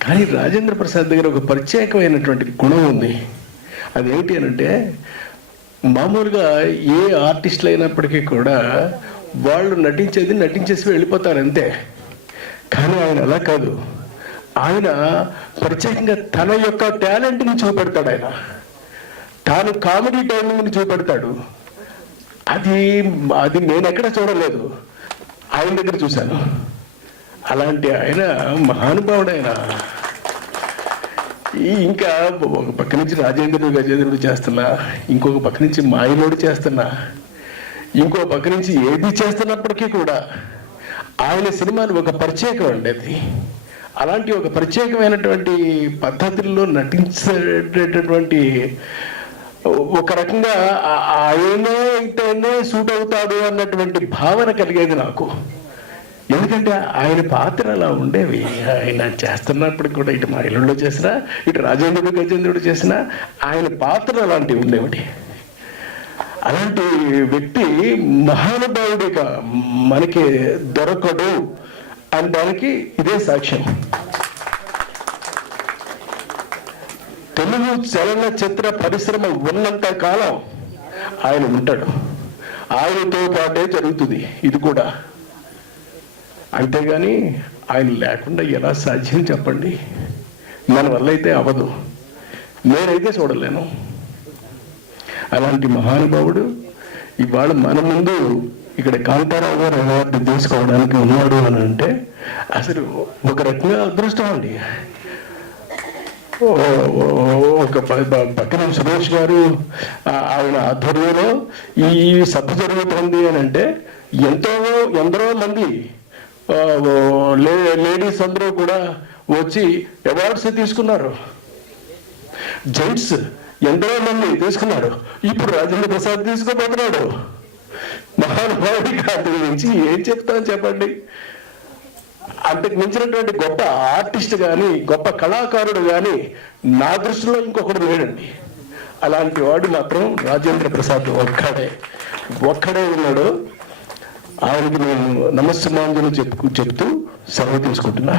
కానీ రాజేంద్ర ప్రసాద్ దగ్గర ఒక ప్రత్యేకమైనటువంటి గుణం ఉంది. అదేమిటి అనంటే, మామూలుగా ఏ ఆర్టిస్టులు అయినప్పటికీ కూడా వాళ్ళు నటించేసి వెళ్ళిపోతారు అంతే. కానీ ఆయన అలా కాదు. ఆయన ప్రత్యేకంగా తన యొక్క టాలెంట్ని చూపెడతాడు. ఆయన తాను కామెడీ టైమింగ్ని చూపెడతాడు. అది నేను ఎక్కడ చూడలేదు, ఆయన దగ్గర చూశాను. అలాంటి ఆయన మహానుభావుడు. ఆయన ఇంకా ఒక పక్క నుంచి గజేంద్రుడు చేస్తున్నా, ఇంకొక పక్క నుంచి మాయలోడు చేస్తున్నా, ఇంకో పక్క నుంచి ఏది చేస్తున్నప్పటికీ కూడా ఆయన సినిమాలు ఒక ప్రత్యేకం అండి. అది అలాంటి ఒక ప్రత్యేకమైనటువంటి పద్ధతుల్లో నటించేటటువంటి ఒక రకంగా ఆయనే సూట్ అవుతాడు అన్నటువంటి భావన కలిగేది నాకు. ఎందుకంటే ఆయన పాత్ర అలా ఉండేవి. ఆయన చేస్తున్నప్పుడు కూడా ఇటు మహిళల్లో చేసినా, ఇటు గజేంద్రుడు చేసినా ఆయన పాత్ర అలాంటివి ఉండేవి. అలాంటి వ్యక్తి మహానుభావుడిగా మనకి దొరకడు అనడానికి ఇదే సాక్ష్యం. తెలుగు చలనచిత్ర పరిశ్రమ ఉన్నంత కాలం ఆయన ఉంటాడు. ఆయనతో పాటే జరుగుతుంది ఇది కూడా. అంతేగాని ఆయన లేకుండా ఎలా సాధ్యం చెప్పండి? మన వల్ల అయితే అవ్వదు, నేనైతే చూడలేను. అలాంటి మహానుభావుడు ఇవాళ మన ముందు ఇక్కడ కాంతారావు గారు అవార్డు తీసుకోవడానికి ఉన్నాడు అని అంటే అసలు ఒక రకంగా అదృష్టం అండి. ఒక పక్కన సురేష్ గారు ఆయన ఆధ్వర్యంలో ఈ సభ జరుగుతుంది అని అంటే ఎందరో మంది లేడీస్ అందరూ కూడా వచ్చి అవార్డ్స్ తీసుకున్నారు. జెంట్స్ ఎందరో మంది తీసుకున్నారు. ఇప్పుడు రాజేంద్ర ప్రసాద్ తీసుకోబోతున్నాడు. మహానుభావుడి గారి గురించి ఏం చెప్తాను చెప్పండి. అంతకు మించినటువంటి గొప్ప ఆర్టిస్ట్ కానీ గొప్ప కళాకారుడు కానీ నా దృష్టిలో ఇంకొకడు లేడండి. అలాంటి వాడు మాత్రం రాజేంద్ర ప్రసాద్ ఒక్కడే ఉన్నాడు. ఆయనకి నేను నమస్సమాంజలు చెప్తూ సెలవు తీసుకుంటున్నా.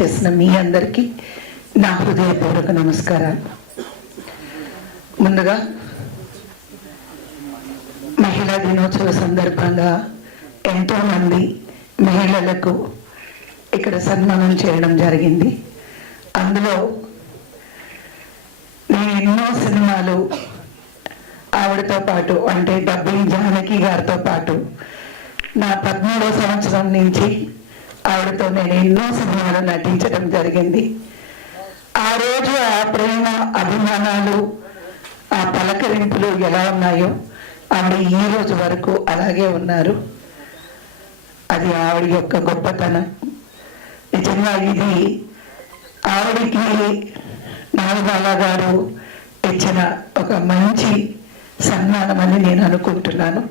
చేసిన మీ అందరికీ నా హృదయపూర్వక నమస్కారాలు. ముందుగా మహిళా దినోత్సవ సందర్భంగా ఎంతో మంది మహిళలకు ఇక్కడ సన్మానం చేయడం జరిగింది. అందులో నేను ఎన్నో సినిమాలు ఆవిడతో పాటు అంటే డబ్బింగ్ జానకి గారితో పాటు నా 13వ సంవత్సరం నుంచి ఆవిడతో నేను ఎన్నో సినిమాలు నటించడం జరిగింది. ఆ రోజు ఆ ప్రేమ అభిమానాలు ఆ పలకరింపులు ఎలా ఉన్నాయో ఆవిడ ఈ రోజు వరకు అలాగే ఉన్నారు. అది ఆవిడ యొక్క గొప్పతనం. నిజంగా ఇది ఆవిడికి నాగబాల గారు ఇచ్చిన ఒక మంచి సన్మానం అని నేను అనుకుంటున్నాను.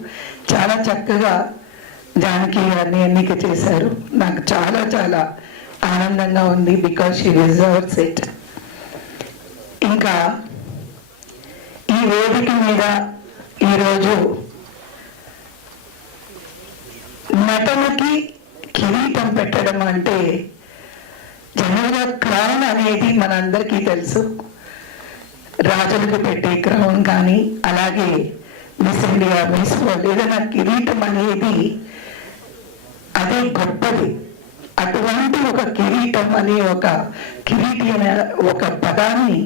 చాలా చక్కగా జానకి గారిని ఎన్నిక చేశారు. నాకు చాలా చాలా ఆనందంగా ఉంది. Because she deserves it. ఇంకా ఈ వేదిక మీద ఈరోజు నటనకి కిరీటం పెట్టడం అంటే జనరల్గా క్రౌన్ అనేది మనందరికీ తెలుసు. రాజులకు పెట్టే క్రౌన్ కానీ అలాగే మిస్ ఇండియా, మిస్ వరల్డ్ ఏదైనా కిరీటం అనేది అదే గొప్పది. అటువంటి ఒక కిరీటం అనే ఒక కిరీటి అనే ఒక పదాన్ని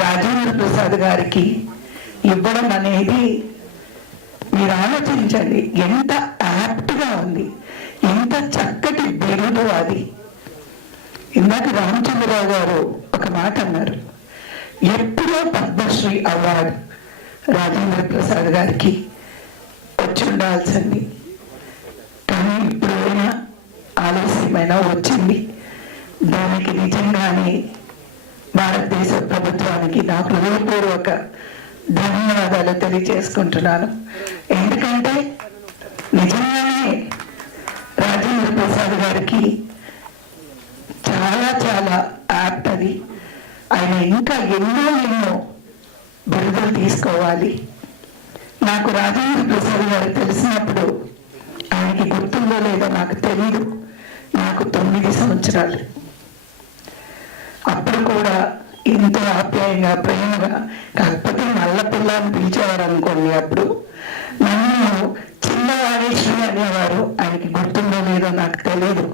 రాజేంద్ర ప్రసాద్ గారికి ఇవ్వడం అనేది మీరు ఆలోచించండి. ఎంత యాప్ట్గా ఉంది, ఎంత చక్కటి బిరుదు అది. ఇందాక రామచంద్రరావు గారు ఒక మాట అన్నారు, ఎప్పుడో పద్మశ్రీ అవార్డు రాజేంద్ర ప్రసాద్ గారికి వచ్చి ఉండాల్సింది, కానీ ఇప్పుడైనా ఆలస్యమైనా వచ్చింది. దానికి నిజంగానే భారతదేశ ప్రభుత్వానికి నా హృదయపూర్వక ధన్యవాదాలు తెలియజేసుకుంటున్నాను. ఎందుకంటే నిజంగానే రాజేంద్ర ప్రసాద్ గారికి చాలా చాలా యాప్ట్ అది. ఆయన ఇంకా ఎన్నో బిరుదులు తీసుకోవాలి. నాకు రాజేంద్ర ప్రసాద్ గారు తెలిసినప్పుడు ఆయనకి గుర్తుందో లేదో నాకు తెలియదు. నాకు 9 సంవత్సరాలు. అప్పుడు కూడా ఎంతో ఆప్యాయంగా ప్రేమగా, కాకపోతే నల్లపిల్ల అని పిలిచేవారు అనుకోండి. అప్పుడు నన్ను చిన్నవాణేశ్వరి అనేవారు. ఆయనకి గుర్తుందో లేదో నాకు తెలియదు.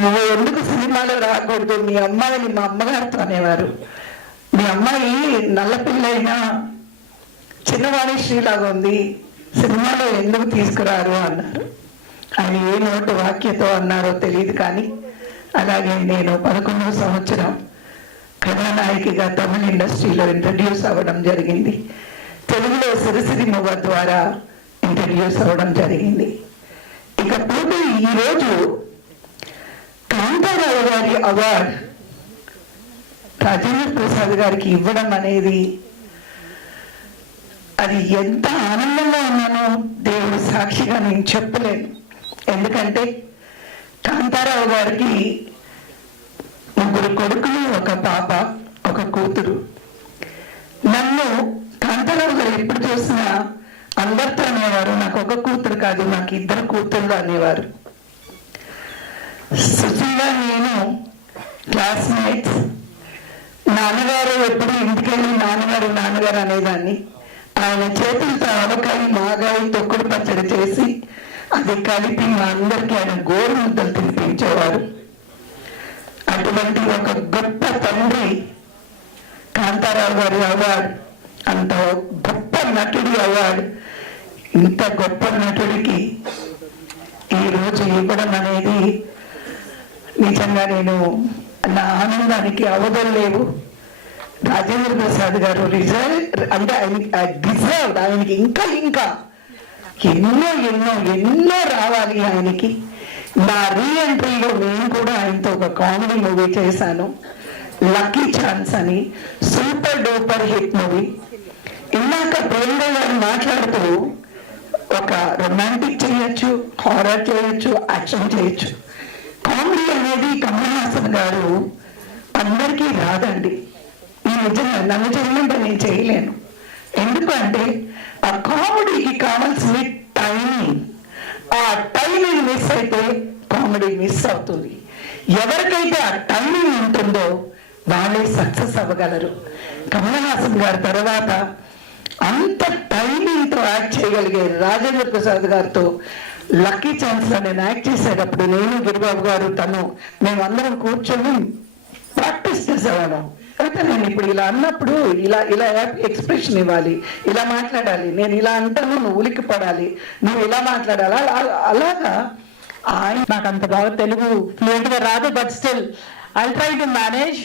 నువ్వు ఎందుకు సినిమాలో రాకూడదు, మీ అమ్మాయిని మా అమ్మగారితో అనేవారు. మీ అమ్మాయి నల్లపిల్ల అయినా చిన్నవాణేశ్వరి లాగా ఉంది, సినిమాలో ఎందుకు తీసుకురారు అన్నారు. ఆయన ఏ నోటు వాక్యతో అన్నారో తెలియదు, కానీ అలాగే నేను 11వ సంవత్సరం కథానాయికగా తమిళ ఇండస్ట్రీలో ఇంట్రడ్యూస్ అవ్వడం జరిగింది. తెలుగులో సిరిసిరి మొగ ద్వారా ఇంట్రడ్యూస్ అవ్వడం జరిగింది. ఇకపోతే ఈరోజు కాంతారావు గారి అవార్డు రాజేంద్ర ప్రసాద్ గారికి ఇవ్వడం అనేది అది ఎంత ఆనందంగా ఉన్నానో దేవుడు సాక్షిగా నేను చెప్పలేను. ఎందుకంటే కాంతారావు గారికి 3 కొడుకులు, ఒక పాప, ఒక కూతురు. నన్ను కాంతారావు గారు ఎప్పుడు చూసినా అందరితో అనేవారు, నాకు ఒక కూతురు కాదు, నాకు 2 కూతుళ్ళు అనేవారు. సుశీల నేను క్లాస్మేట్స్. నాన్నగారు ఎప్పుడు ఇంటికెళ్ళి నాన్నగారు అనేదాన్ని. ఆయన చేతులతో ఆవకాయ, మాగాయ, తొక్కుడు పచ్చడి చేసి అది కలిపి మా అందరికీ ఆయన గోరు ముద్దలు తినిపించేవారు. అటువంటి ఒక గొప్ప తండ్రి కాంతారావు గారి అవార్డు, అంత గొప్ప నటుడి అవార్డు, ఇంత గొప్ప నటుడికి ఈరోజు ఇవ్వడం అనేది నిజంగా నేను నా ఆనందానికి అవధులు లేవు. రాజేంద్ర ప్రసాద్ గారు అంటే ఆయనకి ఇంకా ఎన్నో ఎన్నో ఎన్నో రావాలి ఆయనకి. నా రీఎంట్రీలో నేను కూడా ఆయనతో ఒక కామెడీ మూవీ చేశాను, లక్కీ ఛాన్స్ అని. Super duper hit movie. ఇందాక ప్రేమ గారు మాట్లాడుతూ ఒక రొమాంటిక్ చేయొచ్చు, హారర్ చేయొచ్చు, యాక్షన్ చేయొచ్చు. కామెడీ అనేది కమల్ హాసన్ గారు అందరికీ రాదండి. ఈ నిజంగా నన్ను చేయమంటే నేను చేయలేను. ఎందుకంటే ఆ కామెడీకి కావాల్సిన టైమింగ్, ఆ టైమింగ్ మిస్ అయితే కామెడీ మిస్ అవుతుంది. ఎవరికైతే ఆ టైమింగ్ ఉంటుందో వాళ్ళే సక్సెస్ అవ్వగలరు. కమల్ హాసన్ గారి తర్వాత అంత టైమింగ్తో యాక్ట్ చేయగలిగే రాజేంద్ర ప్రసాద్ గారితో లక్కీ ఛాన్స్ లో నేను యాక్ట్ చేసేటప్పుడు నేను, గిరిబాబు గారు, మేమందరం కూర్చొని ప్రాక్టీస్ చేసేవాళ్ళం. అయితే నేను ఇప్పుడు ఇలా అన్నప్పుడు ఇలా ఎక్స్ప్రెషన్ ఇవ్వాలి, ఇలా మాట్లాడాలి, నేను ఇలా అంటాను, నువ్వు ఉలిక్కి పడాలి, నువ్వు ఇలా మాట్లాడాలి. అలాగా నాకు అంత బాగా తెలుగు ఫ్లూయెంట్ గా రాదు, but still I try to manage.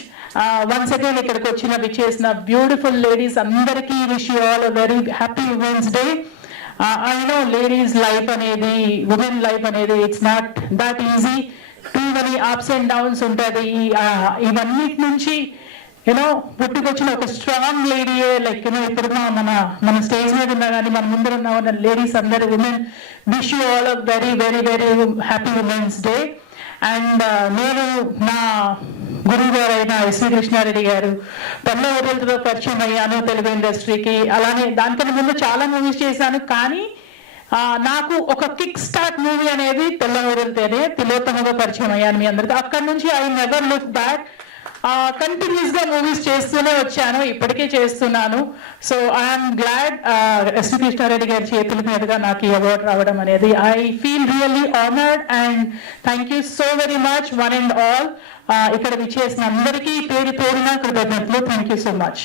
Once again ఇక్కడికి విచ్చేసిన బ్యూటిఫుల్ లేడీస్ అందరికీ wish you all very happy women's day. I know ladies life అనేది, ఉమెన్ లైఫ్ అనేది it's not that easy. Too many ups and downs ఉంటుంది. ఇవన్నిటి నుంచి పుట్టుకొచ్చిన ఒక strong లేడీయే like ఇప్పుడు మన స్టేజ్ మీద ఉన్నా కానీ మన ముందర ఉన్న లేడీస్ అందరు women wish you all very very very happy women's day. And నేను నా గురువు గారు అయిన ఎస్వి కృష్ణారెడ్డి గారు పల్లె ఊరులతో పరిచయం అయ్యాను తెలుగు ఇండస్ట్రీకి. అలానే దానికన్నా ముందు చాలా మూవీస్ చేశాను, కానీ నాకు ఒక కిక్ స్టార్ట్ మూవీ అనేది తెల్ల ఊరులతోనే తిలోత్తమగా పరిచయం అయ్యాను మీ అందరితో. అక్కడి నుంచి I never look back. Continuous గా మూవీస్ చేస్తూనే వచ్చాను, ఇప్పటికే చేస్తున్నాను. So I'm glad SV Krishna Reddy గారి చేతుల మీదుగా నాకు ఈ అవార్డు రావడం అనేది. I feel really honoured and thank you so very much one and all. ఇక్కడ విచ్చేసిన అందరికీ పేరు పేరున కృతజ్ఞతలు. Thank you so much.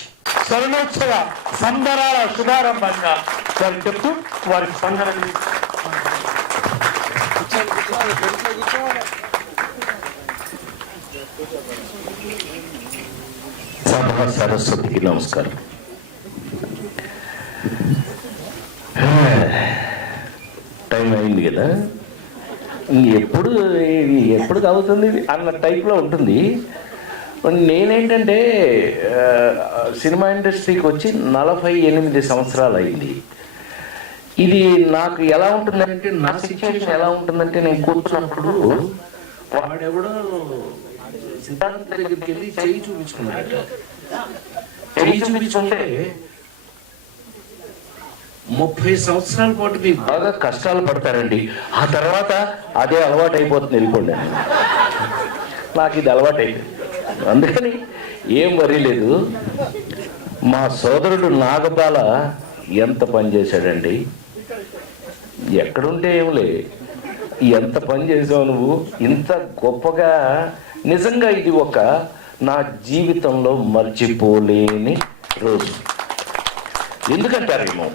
స్వర్ణోత్సవ సంబరాల శుభారంభంగా వారు చెప్తూ వారికి సందర్భం సరస్వతికి నమస్కారం. టైం అయింది కదా, ఎప్పుడు అవుతుంది అన్న టైప్లో ఉంటుంది. నేనేంటంటే సినిమా ఇండస్ట్రీకి వచ్చి 48 సంవత్సరాలు అయింది. ఇది నాకు ఎలా ఉంటుందంటే, నా సిచ్యువేషన్ ఎలా ఉంటుందంటే, నేను కూర్చున్నప్పుడు వాడెవడో సిద్ధాంత దగ్గరికి వెళ్ళి చేయి చూపించుకున్నాడు. చేయి చూపించుకుంటే 30 సంవత్సరాల పాటు మీకు బాగా కష్టాలు పడతారండి, ఆ తర్వాత అదే అలవాటు అయిపోతుంది, వెళ్ళిపోండి. నాకు ఇది అలవాటు అయిపోయింది, అందుకని ఏం వరీ లేదు. మా సోదరుడు నాగబాల ఎంత పని చేశాడండి, ఎక్కడుంటే ఏమిలే, ఎంత పని చేసావు నువ్వు, ఇంత గొప్పగా. నిజంగా ఇది ఒక నా జీవితంలో మర్చిపోలేని రోజు. ఎందుకంటారేమో,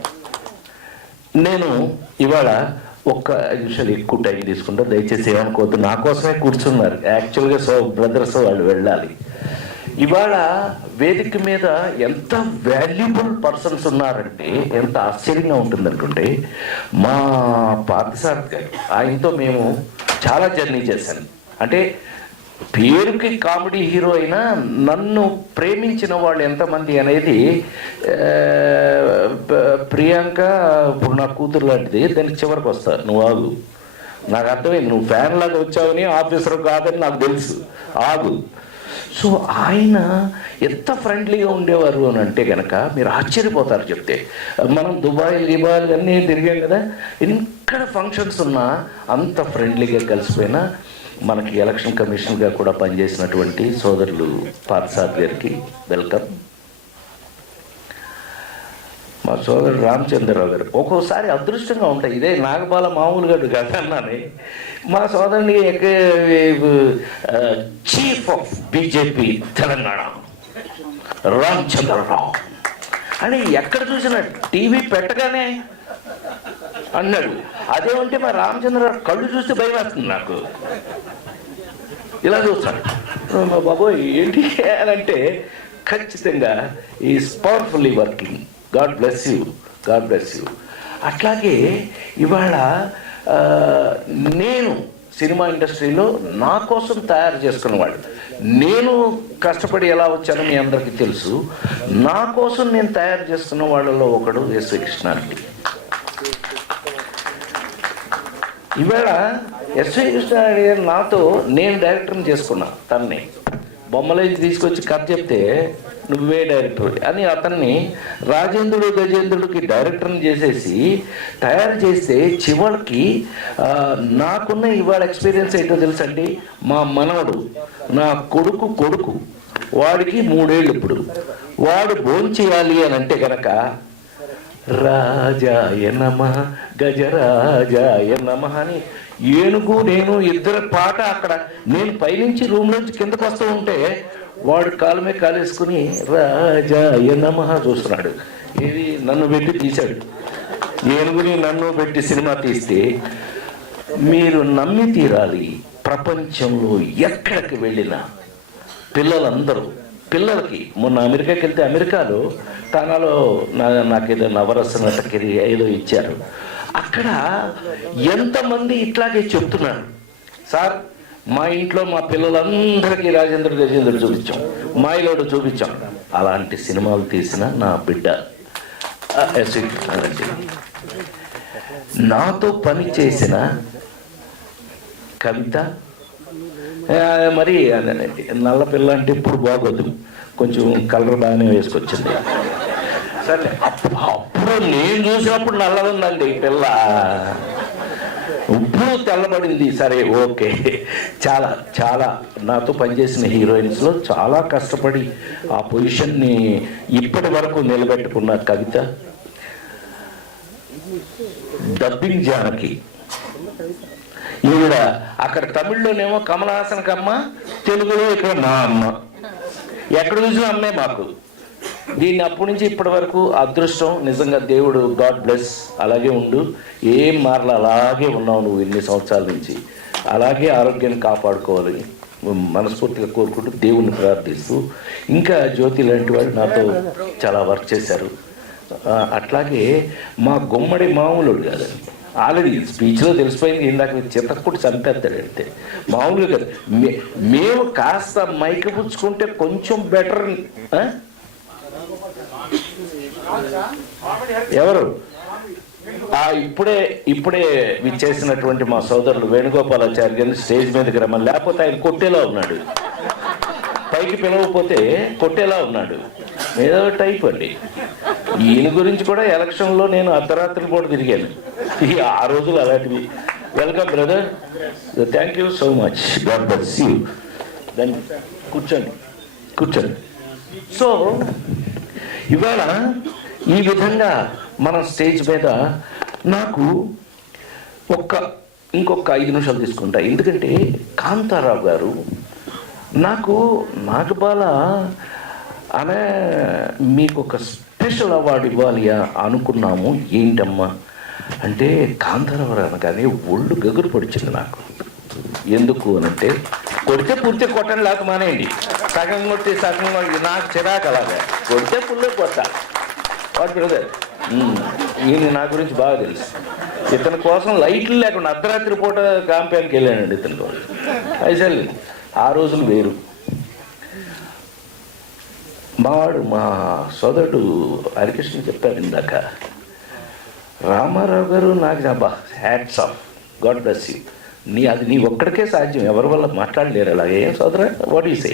నేను ఇవాళ ఒక్క నిమిషాలు ఎక్కువ టైం తీసుకుంటా, దయచేసి ఏమనుకోవద్దు. నా కోసమే కూర్చున్నారు, యాక్చువల్గా బ్రదర్స్ వాళ్ళు వెళ్ళాలి. ఇవాళ వేదిక మీద ఎంత వాల్యుబుల్ పర్సన్స్ ఉన్నారంటే ఎంత ఆశ్చర్యంగా ఉంటుందంటుంటే, మా పార్థసారథి గారు, ఆయనతో మేము చాలా జర్నీ చేశాను. అంటే పేరుకి కామెడీ హీరో అయినా నన్ను ప్రేమించిన వాళ్ళు ఎంతమంది అనేది, ప్రియాంక ఇప్పుడు నా కూతురు లాంటిది, దానికి చివరికి వస్తా, నువ్వు ఆగు, నాకు అర్థమైంది, నువ్వు ఫ్యాన్ లాగా వచ్చావని, ఆఫీసర్ కాదని నాకు తెలుసు, ఆగు. సో ఆయన ఎంత ఫ్రెండ్లీగా ఉండేవారు అని అంటే కనుక మీరు ఆశ్చర్యపోతారు చెప్తే. మనం దుబాయ్ అన్నీ తిరిగాం కదా, ఎక్కడ ఫంక్షన్స్ ఉన్నా అంత ఫ్రెండ్లీగా కలిసిపోయినా. మనకి ఎలక్షన్ కమిషన్గా కూడా పనిచేసినటువంటి సోదరులు పార్థసారథి గారికి వెల్కమ్. మా సోదరుడు రామచంద్రరావు గారు ఒక్కోసారి అదృష్టంగా ఉంటాయి, ఇదే నాగబాల మామూలుగా కదా అన్నాను. మా సోదరుని chief of BJP Telangana Ramachandrarao అని ఎక్కడ చూసినా టీవీ పెట్టగానే అన్నాడు. అదేమంటే మా రామచంద్రరావు కళ్ళు చూస్తే భయం వేస్తుంది నాకు, ఇలా చూస్తాడు బాబోయ్ ఏంటి అని అంటే ఖచ్చితంగా is powerfully working. God bless you, God bless you. అట్లాగే ఇవాళ నేను సినిమా ఇండస్ట్రీలో నా కోసం తయారు చేసుకున్నవాడు, నేను కష్టపడి ఎలా వచ్చానో మీ అందరికీ తెలుసు. నా కోసం నేను తయారు చేసుకున్న వాళ్ళలో ఒకడు ఎస్వి కృష్ణారెడ్డి. ఇవాళ ఎస్వి కృష్ణారెడ్డి గారు నాతో, నేను డైరెక్టర్ని చేసుకున్నా. తనని బొమ్మలేసి తీసుకొచ్చి కథ చెప్తే నువ్వే డైరెక్టర్ అని అతన్ని రాజేంద్రుడు గజేంద్రుడికి డైరెక్టర్ని చేసేసి తయారు చేస్తే చివరికి నాకున్న ఇవాళ ఎక్స్పీరియన్స్ ఏంటో తెలుసండి. మా మనవడు, నా కొడుకు వాడికి 3 ఏళ్ళు ఇప్పుడు, వాడు భోంచేయాలి అని అంటే కనుక రాజాయ నమః గజరాజాయ నమః అని ఏనుగు నేను ఇద్దరు పాట అక్కడ నేను పైనుంచి రూమ్ నుంచి కిందకు వస్తూ ఉంటే వాడు కాలు మీద కాలేసుకుని రాజాయ నమః చూస్తున్నాడు. ఇది నన్ను పెట్టి తీశాడు. ఏనుగుని నన్ను పెట్టి సినిమా తీస్తే మీరు నమ్మి తీరాలి, ప్రపంచంలో ఎక్కడికి వెళ్ళినా పిల్లలకి మొన్న అమెరికాకి వెళ్తే అమెరికాలో తానాలో నాకేదో నవరస నటకిరి ఏదో ఇచ్చారు. అక్కడ ఎంతమంది ఇట్లాగే చెప్తున్నారు, సార్ మా ఇంట్లో మా పిల్లలందరికీ రాజేంద్ర గజేంద్రుడు చూపించాం, మాయలోడు చూపించాం. అలాంటి సినిమాలు తీసిన నా బిడ్డ ఎస్వి కృష్ణారెడ్డి. నాతో పని చేసిన కవిత, మరి నల్ల పిల్ల అంటే ఇప్పుడు బాగోదు, కొంచెం కలర్ బాగానే వేసుకొచ్చింది. సరే అప్పుడు నేను చూసినప్పుడు నల్లగా ఉందండి పిల్ల, ఇప్పుడు తెల్లబడింది. సరే ఓకే. చాలా చాలా నాతో పనిచేసిన హీరోయిన్స్లో చాలా కష్టపడి ఆ పొజిషన్ని ఇప్పటి వరకు నిలబెట్టుకున్న కవిత. డబ్బింగ్ జానకి, ఈవిడ అక్కడ తమిళ్లోనేమో కమలహాసన్కి అమ్మ, తెలుగులో ఇక్కడ మా అమ్మ. ఎక్కడ చూసినా అమ్మే మాకు. దీన్ని అప్పటి నుంచి ఇప్పటి వరకు అదృష్టం నిజంగా, దేవుడు గాడ్ బ్లెస్. అలాగే ఉండు, ఏం మారల, అలాగే ఉన్నావు నువ్వు ఇన్ని సంవత్సరాల నుంచి. అలాగే ఆరోగ్యాన్ని కాపాడుకోవాలని మనస్ఫూర్తిగా కోరుకుంటూ దేవుణ్ణి ప్రార్థిస్తూ, ఇంకా జ్యోతి లాంటి వాళ్ళు నాతో చాలా వర్క్ చేశారు. అట్లాగే మా గుమ్మడి మామూలుడు కాదండి, ఆల్రెడీ స్పీచ్లో తెలిసిపోయింది. ఇందాక చిత్తక్కుడు చంపేస్తాడు అంటే మామూలుగా కాదు. మేము కాస్త మైకి పుచ్చుకుంటే కొంచెం బెటర్. ఎవరు ఇప్పుడే విచ్చేసినటువంటి మా సోదరులు వేణుగోపాలాచారి గారిని స్టేజ్ మీదకి రమ్మని, లేకపోతే ఆయన కొట్టేలా ఉన్నాడు, పైకి పిలవకపోతే కొట్టేలా ఉన్నాడు, ఏదో టైప్ అండి. ఈయన గురించి కూడా ఎలక్షన్లో నేను అర్ధరాత్రి పూట తిరిగాను. ఆ రోజులు అలాంటివి. Welcome brother, thank you so much, God bless you. దాన్ని కూర్చోండి. సో ఇవాళ ఈ విధంగా మన స్టేజ్ మీద నాకు ఇంకొక 5 నిమిషాలు తీసుకుంటా. ఎందుకంటే కాంతారావు గారు నాకు నాగబాల అనే మీకు ఒక స్పెషల్ అవార్డు ఇవ్వాలి అనుకున్నాము. ఏంటమ్మా అంటే కాంతారావు అనగానే ఒళ్ళు గగురు పడిచింది నాకు. ఎందుకు అనంటే కొడితే పూర్తి కొట్టని లేక మానేయండి, సగం కొట్టి సగం నాకు చిరాకు. అలాగా కొడితే పుల్లే కొట్ట. వాడు బ్రదర్ ఈయన నా గురించి బాగా తెలుసు. ఇతని కోసం లైట్లు లేకుండా అర్ధరాత్రి పూట కాంపెయిన్కి వెళ్ళానండి ఇతని కోసం. అసలు ఆ రోజులు వేరు. మా సోదరుడు హరికృష్ణ చెప్పారు ఇందాక, రామారావు గారు నాకు hats off, God bless you. అది నీ ఒక్కడికే సాధ్యం, ఎవరి వల్ల మాట్లాడలేరు. అలాగే ఏం సోదరా, వాట్ యు సే?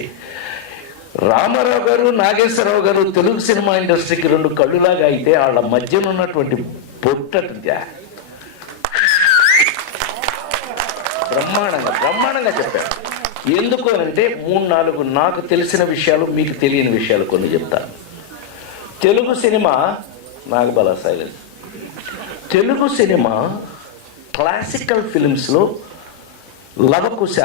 రామారావు గారు, నాగేశ్వరరావు గారు తెలుగు సినిమా ఇండస్ట్రీకి 2 కళ్ళులాగా అయితే వాళ్ళ మధ్యన ఉన్నటువంటి పొట్టటి బ్రహ్మాండంగా చెప్పారు. ఎందుకు అంటే 3-4 నాకు తెలిసిన విషయాలు, మీకు తెలియని విషయాలు కొన్ని చెప్తాను. Telugu cinema Nagabala silence. Telugu cinema classical ఫిలిమ్స్లో లవకుశ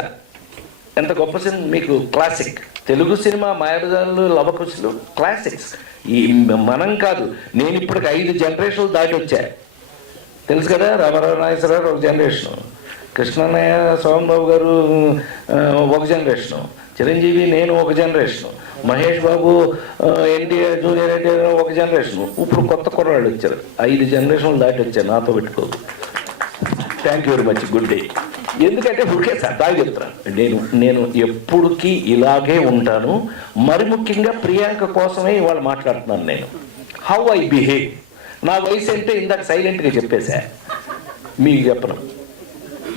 ఎంత గొప్ప సినిమా, మీకు క్లాసిక్. తెలుగు సినిమా మాయాబజార్లు, లవకుశలు క్లాసిక్స్. ఈ మనం కాదు, నేను ఇప్పటికి 5 జనరేషన్లు దాటి వచ్చా. తెలుసు కదా, రామారావు నాగేశ్వరరావు ఒక జనరేషను, కృష్ణన్నయ్య సోమబాబు గారు ఒక జనరేషను, చిరంజీవి నేను ఒక జనరేషన్, మహేష్ బాబు ఎన్టీఆర్ జూనియర్ ఎన్టీఆర్ ఒక జనరేషన్, ఇప్పుడు కొత్త కుర్రాళ్ళు వచ్చారు, 5 జనరేషన్లు దాటి వచ్చారు, నాతో పెట్టుకో. Thank you very much, good day. ఎందుకంటే ఊరికే సరదాగా చెప్తాను, నేను ఎప్పుడుకి ఇలాగే ఉంటాను. మరి ముఖ్యంగా ప్రియాంక కోసమే ఇవాళ మాట్లాడుతున్నాను. నేను హౌ ఐ బిహేవ్, నా వయసు అంటే ఇందాక సైలెంట్గా చెప్పేశా, మీకు చెప్పను,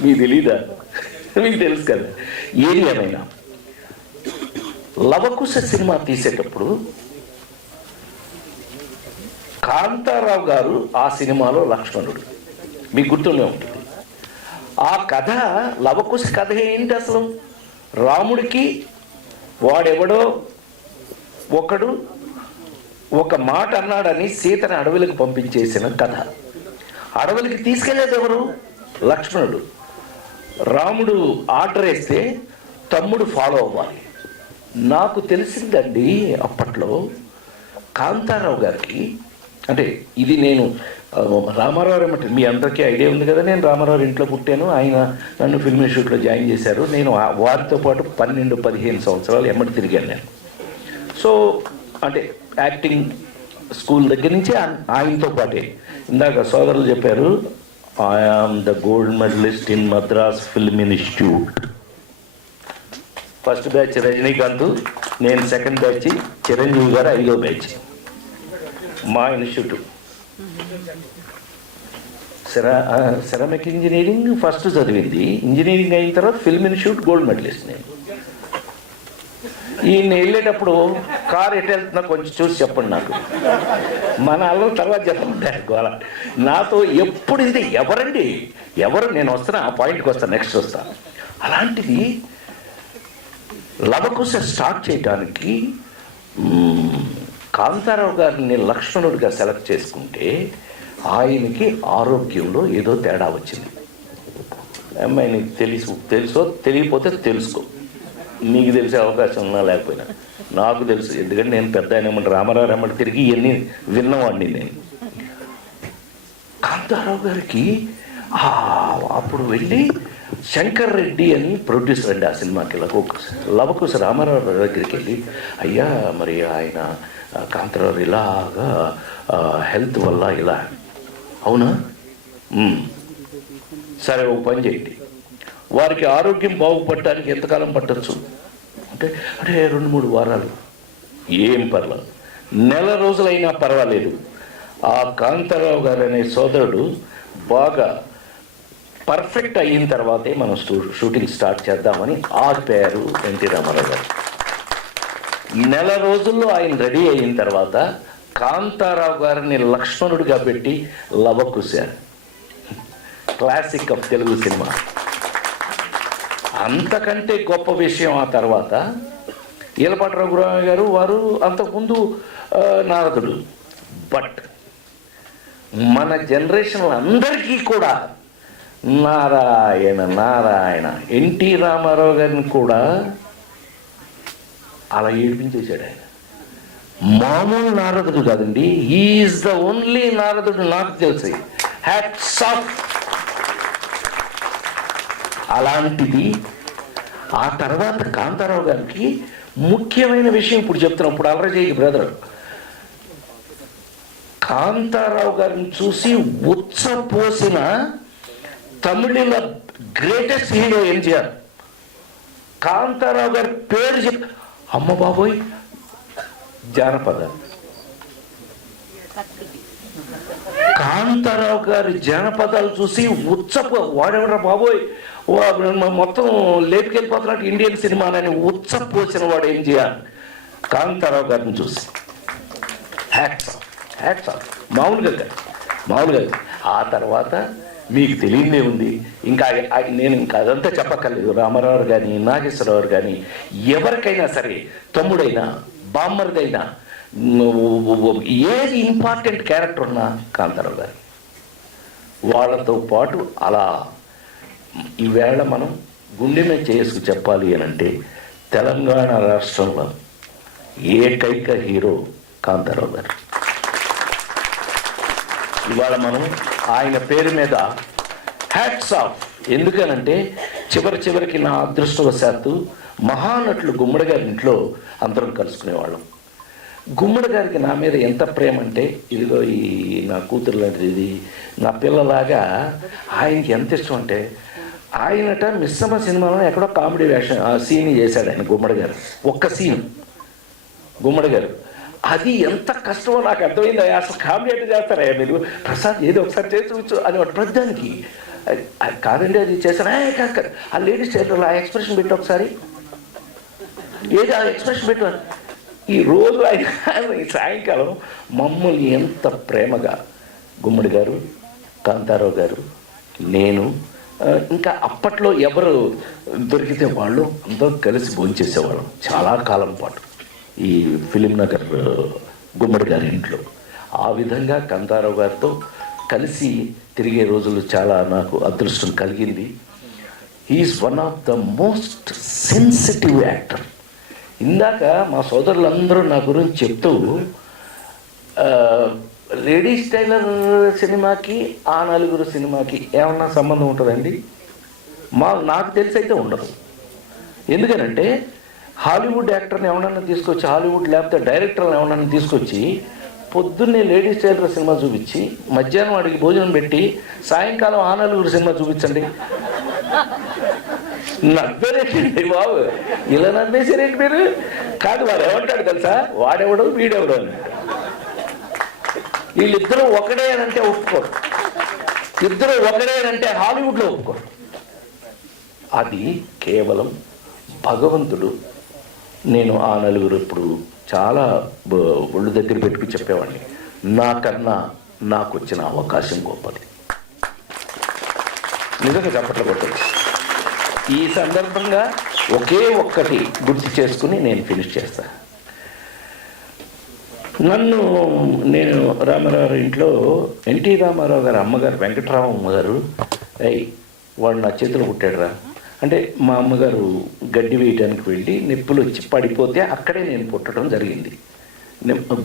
మీకు తెలీదా? మీకు తెలుసు కదా. ఏది ఏమైనా లవకుశ సినిమా తీసేటప్పుడు కాంతారావు గారు ఆ సినిమాలో లక్ష్మణుడు, మీకు గుర్తుండే ఉంటుంది. ఆ కథ, లవకుశ కథ ఏంటి అసలు? రాముడికి వాడెవడో ఒకడు ఒక మాట అన్నాడని సీతను అడవులకు పంపించేసిన కథ. అడవులకి తీసుకెళ్లేది ఎవరు? లక్ష్మణుడు. రాముడు ఆర్డర్ వేస్తే తమ్ముడు ఫాలో అవ్వాలి. నాకు తెలిసిందండి అప్పట్లో కాంతారావు గారికి, అంటే ఇది నేను రామారావు ఏమంటే మీ అందరికీ ఐడియా ఉంది కదా, నేను రామారావు ఇంట్లో పుట్టాను, ఆయన నన్ను ఫిల్మ్ ఇన్స్టిట్యూట్లో జాయిన్ చేశారు. నేను వారితో పాటు 12-15 సంవత్సరాలు ఎమ్మటి తిరిగాను నేను. సో అంటే యాక్టింగ్ స్కూల్ దగ్గర నుంచి ఆయనతో పాటే. ఇందాక సోదరులు చెప్పారు, I am the gold medalist in Madras film institute. First batch Rajinikanth, నేను సెకండ్ బ్యాచ్, చిరంజీవి గారు 5వ బ్యాచ్. మా ఇన్స్టిట్యూట్ సెరామిక్ ఇంజనీరింగ్ ఫస్ట్ చదివింది. ఇంజనీరింగ్ అయిన తర్వాత ఫిల్మ్ ఇన్స్టిట్యూట్ గోల్డ్ మెడలిస్ట్ నేను. ఈయన వెళ్ళేటప్పుడు కారు ఎటు వెళ్తున్నా కొంచెం చూసి చెప్పండి నాకు, మన అల్లం తర్వాత చెప్పమంటారు గోళ. నాతో ఎప్పుడు ఇది ఎవరండి ఎవరు, నేను వస్తున్నా ఆ పాయింట్కి వస్తాను, నెక్స్ట్ వస్తాను. అలాంటిది లవకుశ స్టార్ట్ చేయడానికి కాంతారావు గారిని లక్ష్మణుడిగా సెలెక్ట్ చేసుకుంటే ఆయనకి ఆరోగ్యంలో ఏదో తేడా వచ్చింది. అమ్మాయి నీకు తెలుసో తెలియకపోతే తెలుసుకో, నీకు తెలిసే అవకాశం ఉన్నా లేకపోయినా నాకు తెలుసు, ఎందుకంటే నేను పెద్ద ఆయన ఏమంటే రామారావు రమ్మటి తిరిగి ఇవన్నీ విన్నవాడిని నేను. కాంతారావు గారికి అప్పుడు వెళ్ళి శంకర్ రెడ్డి అని ప్రొడ్యూసర్ అండి ఆ సినిమాకి, లవకుశ రామారావు దగ్గరికి వెళ్ళి, అయ్యా మరి ఆయన కాంతారావు ఇలాగా హెల్త్ వల్ల ఇలా, అవునా సరే ఒక పని చేయండి, వారికి ఆరోగ్యం బాగుపడటానికి ఎంతకాలం పట్టచ్చు అంటే 2-3 వారాలు, ఏం పర్లేదు, నెల రోజులైనా పర్వాలేదు. ఆ కాంతారావు గారు అనే సోదరుడు బాగా పర్ఫెక్ట్ అయిన తర్వాతే మనం షూటింగ్ స్టార్ట్ చేద్దామని ఆపారు ఎన్టీ రామారావు గారు. నెల రోజుల్లో ఆయన రెడీ అయిన తర్వాత కాంతారావు గారిని లక్ష్మణుడిగా పెట్టి Lavakusa, classic of Telugu cinema. అంతకంటే గొప్ప విషయం ఆ తర్వాత ఈలపాటి రఘురామ గారు, వారు అంతకుముందు నారదుడు. బట్ మన జనరేషన్ అందరికీ కూడా నారాయణ నారాయణ, ఎన్టీ రామారావు గారిని కూడా అలా ఏడిపించేశాడు ఆయన. మామూలు నారదుడు కాదండి, హీఈస్ ద ఓన్లీ నారదుడు నాకు తెలిసి. Hats off. అలాంటిది ఆ తర్వాత కాంతారావు గారికి ముఖ్యమైన విషయం ఇప్పుడు చెప్తున్నాం. ఇప్పుడు అలరజయ్య బ్రదర్ కాంతారావు గారిని చూసి ఉచ్చపోసిన తమిళ గ్రేటెస్ట్ హీరో ఎంజిఆర్. కాంతారావు గారి పేరు చెప్పి అమ్మ బాబోయ్ జానపద, కాంతారావు గారి జానపదాలు చూసి వాడెవరా బాబోయ్ మొత్తం లేపుకెళ్ళిపోతున్నట్టు ఇండియన్ సినిమాలని ఉచ్చపోసిన వాడు ఎంజిఆర్ కాంతారావు గారిని చూసి. Hats off, hats off. మామూలుగా ఆ తర్వాత మీకు తెలియదే ఉంది. ఇంకా నేను అదంతా చెప్పక్కర్లేదు. రామారావు కానీ నాగేశ్వరరావు కానీ ఎవరికైనా సరే, తమ్ముడైనా బామ్మరిదైనా ఏది ఇంపార్టెంట్ క్యారెక్టర్ ఉన్నా కాంతారావు గారు. వాళ్ళతో పాటు అలా ఈవేళ మనం గుండె మీద చేసుకు చెప్పాలి అని అంటే తెలంగాణ రాష్ట్రంలో ఏకైక హీరో కాంతారావు గారు. ఇవాళ మనం ఆయన పేరు మీద హ్యాట్స్ ఆఫ్. ఎందుకనంటే చివరికి నా అదృష్టవశాత్తు మహానటులు గుమ్మడి గారి ఇంట్లో అందరం కలుసుకునేవాళ్ళం. గుమ్మడి గారికి నా మీద ఎంత ప్రేమ అంటే, ఇదిగో ఈ నా కూతురు లాంటిది, ఇది నా పిల్లలాగా ఆయనకి ఎంత ఇష్టం అంటే, ఆయనట మిస్సమ్మ సినిమాలో ఎక్కడో కామెడీ వేషం సీన్ చేశాడు ఆయన గుమ్మడి గారు. ఒక్క సీన్ గుమ్మడి గారు, అది ఎంత కష్టమో నాకు అర్థమైంది. అసలు కామెడీ అంటే చేస్తారా మీరు, ప్రసాద్ ఏదో ఒకసారి చేసి చూచు అని ప్రతిదానికి. కాదండి అది చేశాను, ఆ లేడీస్ టైలర్లో ఆ ఎక్స్ప్రెషన్ పెట్టి ఒకసారి, ఏది ఆ ఎక్స్ప్రెషన్ పెట్టాను. ఈ రోజు ఆయన ఈ సాయంకాలం మమ్మల్ని ఎంత ప్రేమగా గుమ్మడి గారు, కాంతారావు గారు, నేను, ఇంకా అప్పట్లో ఎవరు దొరికితే వాళ్ళు అందరూ కలిసి భోంచేసేవాళ్ళం చాలా కాలం పాటు ఈ ఫిలిం నగర్ గుమ్మడి గారి ఇంట్లో. ఆ విధంగా కాంతారావు గారితో కలిసి తిరిగే రోజులు చాలా నాకు అదృష్టం కలిగింది. He is one of the most sensitive actor. ఇందాక మా సోదరులందరూ నా గురించి చెప్తూ లేడీస్ టైలర్ సినిమాకి ఆ నలుగురు సినిమాకి ఏమన్నా సంబంధం ఉంటుందండి? నాకు తెలిసి అయితే ఉండదు. ఎందుకనంటే హాలీవుడ్ యాక్టర్ని ఎవరన్నా తీసుకొచ్చి, హాలీవుడ్ లేకపోతే డైరెక్టర్ని ఎవరన్నా తీసుకొచ్చి పొద్దున్నే లేడీస్ టైలర్ సినిమా చూపించి మధ్యాహ్నం వాడికి భోజనం పెట్టి సాయంకాలం ఆ నలుగురు సినిమా చూపించండి. నవ్వేరేంటి బాబు, ఇలా నవ్వేసారేంటి మీరు? కాదు, వాడు ఏమంటాడు తెలుసా, వాడెవడు వీడెవడు అని. వీళ్ళిద్దరూ ఒకడే అని అంటే ఒప్పుకోరు, ఇద్దరు ఒకడే అని అంటే హాలీవుడ్లో ఒప్పుకోరు. అది కేవలం భగవంతుడు. నేను ఆ నలుగురు ఇప్పుడు చాలా ఒళ్ళు దగ్గర పెట్టుకుని చెప్పేవాడిని, నాకన్నా నాకు వచ్చిన అవకాశం గొప్పది. నిజంగా చెప్పట్లు కొట్టచ్చు. ఈ సందర్భంగా ఒకే ఒక్కటి గుర్తు చేసుకుని నేను ఫినిష్ చేస్తాను. నేను రామారావు ఇంట్లో ఎన్టీ రామారావు గారు అమ్మగారు వెంకటరామమ్మ గారు, వాడు నా చేతిలో పుట్టాడురా అంటే, మా అమ్మగారు గడ్డి వేయడానికి వెళ్ళి నిప్పులు వచ్చి పడిపోతే అక్కడే నేను పుట్టడం జరిగింది,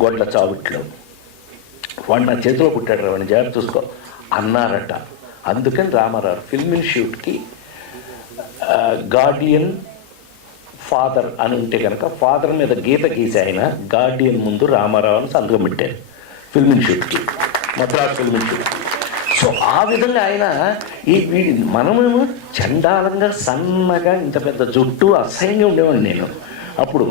గొడ్ల చావుట్లో. వాడు నా చేతిలో పుట్టాడురా, వాడిని జాగ్రత్త చూసుకో అన్నారట. అందుకని రామారావు ఫిల్మ్ ఇన్స్టిట్యూట్కి గార్డియన్ ఫాదర్ అని ఉంటే కనుక ఫాదర్ మీద గీత గీసి ఆయన గార్డియన్ ముందు రామారావు అని సంతకం పెట్టారు ఫిల్మ్ ఇన్స్టిట్యూట్కి, మద్రాస్ ఫిల్మ్ ఇన్స్టిట్యూట్కి. సో ఆ విధంగా ఆయన మనమేమో చండాలంగా సన్నగా ఇంత పెద్ద జుట్టు అసహ్యంగా ఉండేవాడిని నేను అప్పుడు.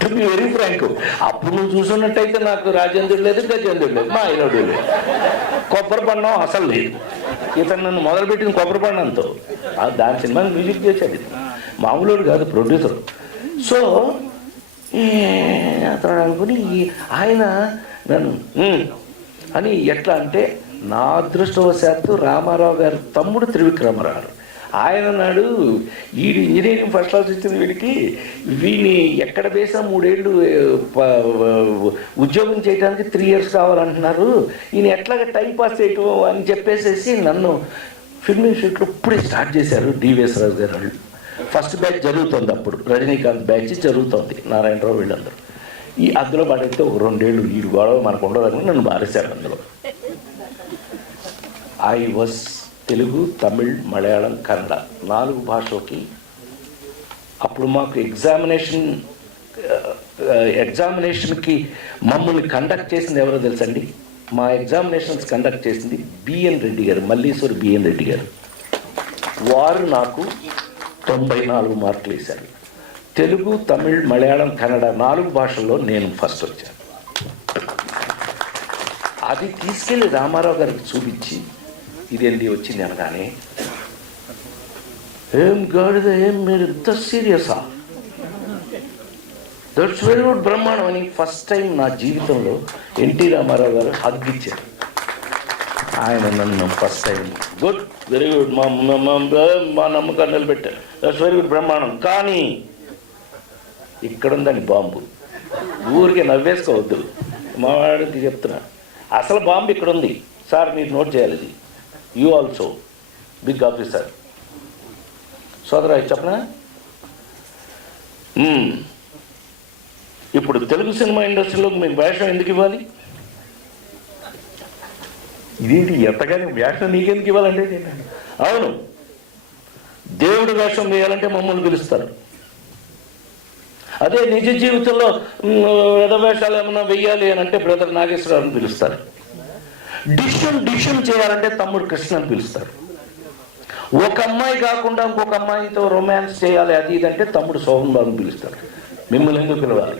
టు బి వెరీ ఫ్రాంక్, అప్పుడు నువ్వు చూసున్నట్టయితే నాకు రాజేంద్రుడు లేదు, గజేంద్రుడు లేదు, మా ఐరోడు లేదు, కొబ్బరి పండం అసలు లేదు. ఇతను నన్ను మొదలుపెట్టిన కొబ్బరి పండంతో దాని సినిమాని మ్యూజిక్ చేసేది, మామూలు కాదు, ప్రొడ్యూసర్. సో అతను అనుకుని ఆయన నన్ను అని ఎట్లా అంటే, నా అదృష్టవశాత్తు రామారావు గారి తమ్ముడు త్రివిక్రమరావు ఆయన నాడు వీడి ఇంజనీరింగ్ ఫస్ట్ క్లాస్ ఇచ్చింది, వీడిని ఎక్కడ వేసా 3 ఏళ్ళు ఉద్యోగం చేయడానికి 3 years కావాలంటున్నారు, ఈయన ఎట్లాగా టైం పాస్ చేయటం అని చెప్పేసేసి నన్ను ఫిల్మ్ ఇన్స్టిట్యూట్లో ఇప్పుడే స్టార్ట్ చేశారు డివిఎస్ రాజు గారు. ఫస్ట్ బ్యాచ్ జరుగుతుంది, అప్పుడు రజనీకాంత్ బ్యాచ్ జరుగుతుంది, నారాయణరావు వీళ్ళందరూ. అందులో పడితే ఒక 2 ఏళ్ళు ఈ గొడవ మనకు ఉండదని నన్ను మారేశారు అందులో. I was Telugu, Tamil, Malayalam, Kannada 4 భాషలకి. అప్పుడు మాకు ఎగ్జామినేషన్కి మమ్మల్ని కండక్ట్ చేసింది ఎవరో తెలుసండి? మా ఎగ్జామినేషన్స్ కండక్ట్ చేసింది బిఎన్ రెడ్డి గారు, మల్లీశ్వరి బిఎన్ రెడ్డి గారు. వారు నాకు 94 మార్కులు వేశారు. తెలుగు, తమిళ్, మలయాళం, కన్నడ 4 భాషల్లో నేను ఫస్ట్ వచ్చాను. అది తీసుకెళ్ళి రామారావు గారికి చూపించి, ఇదేంటి వచ్చింది అనగానే, ఏం గాడిద, ఏం మీరు ఇంత సీరియసా, దట్స్ వెరీ గుడ్, బ్రహ్మాండం అని ఫస్ట్ టైం నా జీవితంలో ఎన్టీ రామారావు గారు హగ్గిచ్చారు. ఆయన నన్ను first time good, very good, మా నమ్మకాన్ని నిలబెట్టారు, దట్స్ వెరీ గుడ్, బ్రహ్మాండం. కానీ ఇక్కడుందని బాంబు, ఊరికే నవ్వేసుకోవద్దు, మా వాడికి చెప్తున్నా, అసలు బాంబు ఇక్కడ ఉంది సార్, మీరు నోట్ చేయాలి, ఇది యూ ఆల్సో బిగ్ ఆఫీసర్. సోదరా చెప్పనా, ఇప్పుడు తెలుగు సినిమా ఇండస్ట్రీలో మీకు వేషం ఎందుకు ఇవ్వాలి? ఇదేంటి ఎంతగానే వేషం నీకెందుకు ఇవ్వాలంటే, అవును దేవుడు వేషం వేయాలంటే మమ్మల్ని పిలుస్తారు, అదే నిజ జీవితంలో వేషాలు ఏమన్నా వెయ్యాలి అని అంటే బ్రదర్ నాగేశ్వరరావుని పిలుస్తారు. డిషన్ చేయాలంటే తమ్ముడు కృష్ణ అని పిలుస్తారు. ఒక అమ్మాయి కాకుండా ఇంకొక అమ్మాయితో రొమాన్స్ చేయాలి అది ఇదంటే తమ్ముడు శోభన్ బాబుని పిలుస్తారు. మిమ్మల్ని ఎందుకు పిలవాలి?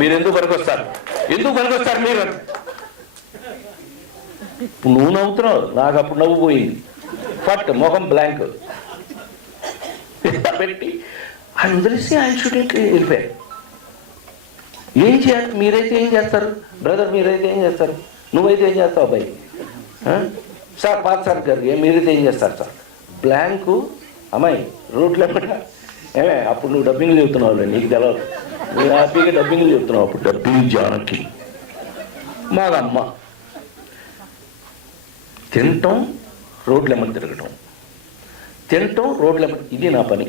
మీరు ఎందుకు పనికొస్తారు మీరు? నువ్వు నవ్వుతున్నావు, నాకు అప్పుడు నవ్వు పోయింది. ఫట్ ముఖం బ్లాంక్ పెట్టి ఆయన వదిలేసి ఆయన షూటింగ్కి వెళ్ళిపోయారు. ఏం చేయాలి? మీరైతే ఏం చేస్తారు బ్రదర్? మీరైతే ఏం చేస్తారు? నువ్వైతే ఏం చేస్తావు అబ్బాయి? సార్ పాత సార్ గారు మీరైతే ఏం చేస్తారు సార్? బ్లాంకు అమ్మాయి రూట్లో ఏమే అప్పుడు నువ్వు డబ్బింగ్ చెబుతున్నావు, నీకు తెలవదు. నువ్వు హ్యాపీగా డబ్బింగ్ చెబుతున్నావు. అప్పుడు డబ్బింగ్ జానకి మాదమ్మ తినటం రోడ్లెమ్మని తిరగటం, తినటం రోడ్లెమ్మని, ఇది నా పని.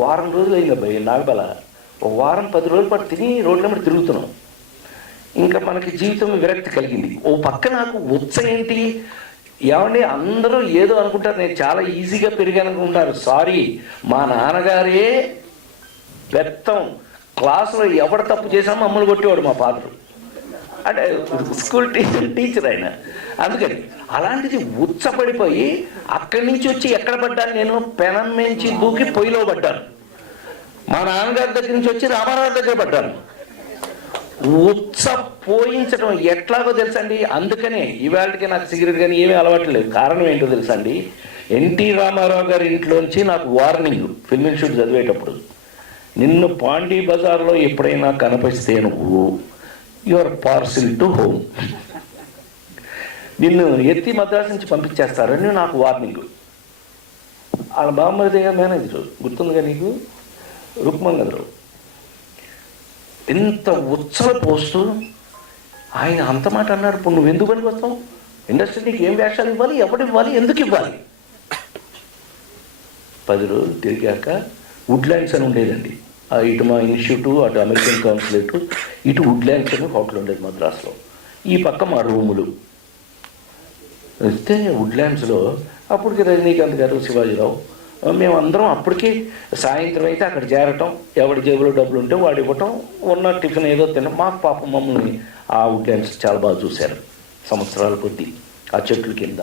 వారం రోజులు అయింది అబ్బాయి నాగబల. ఒక వారం 10 రోజుల పాటు తిని రోడ్లెమ్మని తిరుగుతున్నాం. ఇంకా మనకి జీవితం విరక్తి కలిగింది. ఓ పక్క నాకు ఏంటి ఏమండి అందరూ ఏదో అనుకుంటారు, నేను చాలా ఈజీగా పెరిగానుకుంటారు. సారీ, మా నాన్నగారే వ్యక్తం క్లాసులో ఎవడు తప్పు చేసామో మమ్మల్ని కొట్టేవాడు మా ఫాదరు. అంటే స్కూల్ టీచర్ ఆయన. అందుకని అలాంటిది ఉచ్చపడిపోయి అక్కడి నుంచి వచ్చి ఎక్కడ పడ్డాను నేను? పెనం నుంచి దూకి పొయ్యిలో పడ్డాను. మా నాన్నగారి దగ్గర నుంచి వచ్చి రామారావు దగ్గర పడ్డాను. ఉత్స పోయించడం ఎట్లాగో తెలుసండి. అందుకనే ఇవాళకి నాకు సిగరెట్ కానీ ఏమీ అలవాటు లేదు. కారణం ఏంటో తెలుసండి, ఎన్టీ రామారావు గారి ఇంట్లోంచి నాకు వార్నింగ్ ఫిల్మ్ ఇన్స్టిట్యూట్ చదివేటప్పుడు, నిన్ను పాండీ బజార్లో ఎప్పుడైనా కనిపిస్తే నువ్వు యువర్ పార్సిల్ టు హోమ్, నిన్ను ఎత్తి మద్రాసు నుంచి పంపించేస్తారని నాకు వార్నింగ్. వాళ్ళ బామ్మది మేనేజరు గుర్తుందిగా నీకు, రుక్మంగరావు. ఎంత ఉత్సవ పోస్తూ ఆయన అంత మాట అన్నాడు. ఇప్పుడు నువ్వు ఎందుకు పనికి వస్తావు? ఇండస్ట్రీ నీకు ఏం వేషాలు ఇవ్వాలి, ఎవడు ఇవ్వాలి, ఎందుకు ఇవ్వాలి? 10 రోజులు తిరిగాక వుడ్లాండ్స్ అని ఉండేదండి. ఇటు మా ఇన్స్టిట్యూటు, అటు అమెరికన్ కౌన్సిలేటు, ఇటు వుడ్లాండ్స్ అని హోటల్ ఉండేది మద్రాసులో. ఈ పక్క మా రూములు వస్తే వుడ్లాండ్స్లో అప్పటికి రజనీకాంత్ గారు, శివాజీరావు, మేమందరం అప్పటికి సాయంత్రం అయితే అక్కడ చేరటం, ఎవడి జేబులో డబ్బులు ఉంటే వాడు ఇవ్వటం, ఉన్న టిఫిన్ ఏదో తినడం. మాకు పాపం మమ్మల్ని ఆ వుడ్లాండ్స్ చాలా బాగా చూశారు సంవత్సరాల కొద్దీ ఆ చెట్ల కింద.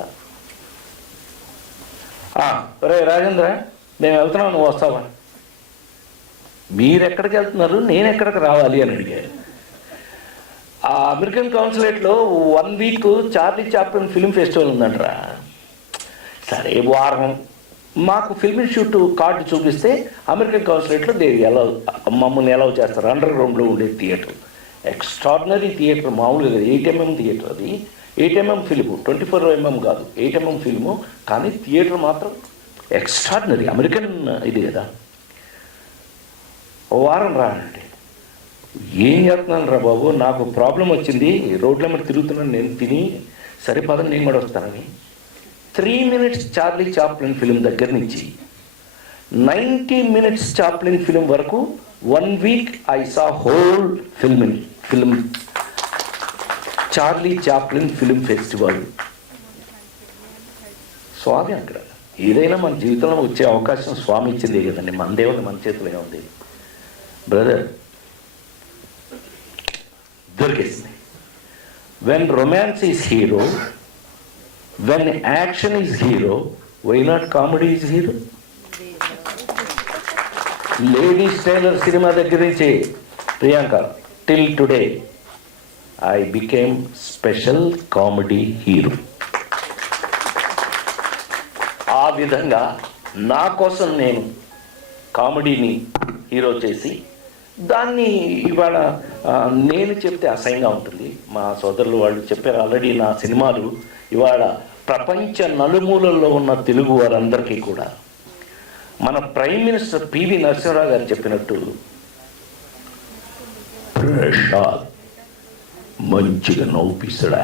రే రాజేంద్ర, మేము వెళ్తున్నాం, నువ్వు వస్తావా? మీరు ఎక్కడికి వెళ్తున్నారు, నేను ఎక్కడికి రావాలి అని అడిగారు. ఆ అమెరికన్ కౌన్సిలేట్లో 1 week Charlie Chaplin film festival ఉందంటరా. సరే వారం మాకు ఫిల్మ్ ఇన్స్టిట్యూట్ కార్డు చూపిస్తే అమెరికన్ కౌన్సిలేట్లో మమ్మల్ని అలౌ చేస్తారు. అండర్ గ్రౌండ్లో ఉండే థియేటర్, ఎక్స్ట్రాడినరీ థియేటర్, మామూలుగా 8mm థియేటర్. అది 8mm ఫిల్ము, 24mm కాదు, 8mm ఫిల్ము. కానీ థియేటర్ మాత్రం ఎక్స్ట్రాడినరీ, అమెరికన్ ఇది కదా. ఓ వారం రానండి. ఏం చేస్తున్నాను రా బాబు, నాకు ప్రాబ్లం వచ్చింది, రోడ్ల మీద తిరుగుతున్నాను నేను, తిని సరిపదని నేను కూడా వస్తానని 3 minutes చార్లీ చాప్లిన్ ఫిలిం దగ్గర నుంచి 90 minutes చాప్లిన్ ఫిలిం వరకు 1 week I saw whole film Charlie Chaplin film festival. స్వామి అక్కడ ఏదైనా మన జీవితంలో వచ్చే అవకాశం స్వామి ఇచ్చిందే కదండి, మనదేముంది, మన చేతిలో ఉంది బ్రదర్. దొరికేసింది. When romance is hero, when action is hero, why not comedy is hero? Ladies Taylor cinema దగ్గర నుంచి Priyanka till today I became special comedy hero. ఆ విధంగా నా కోసం నేను కామెడీని హీరో చేసి దాన్ని ఇవాళ నేను చెప్తే అసహ్యంగా ఉంటుంది. మా సోదరులు వాళ్ళు చెప్పారు ఆల్రెడీ, నా సినిమాలు ఇవాళ ప్రపంచ నలుమూలల్లో ఉన్న తెలుగు వారందరికీ కూడా మన ప్రైమ్ మినిస్టర్ పివి నరసింహరావు గారు చెప్పినట్టు ప్రసాద్ మంచిగా నవ్వుపిస్తాడా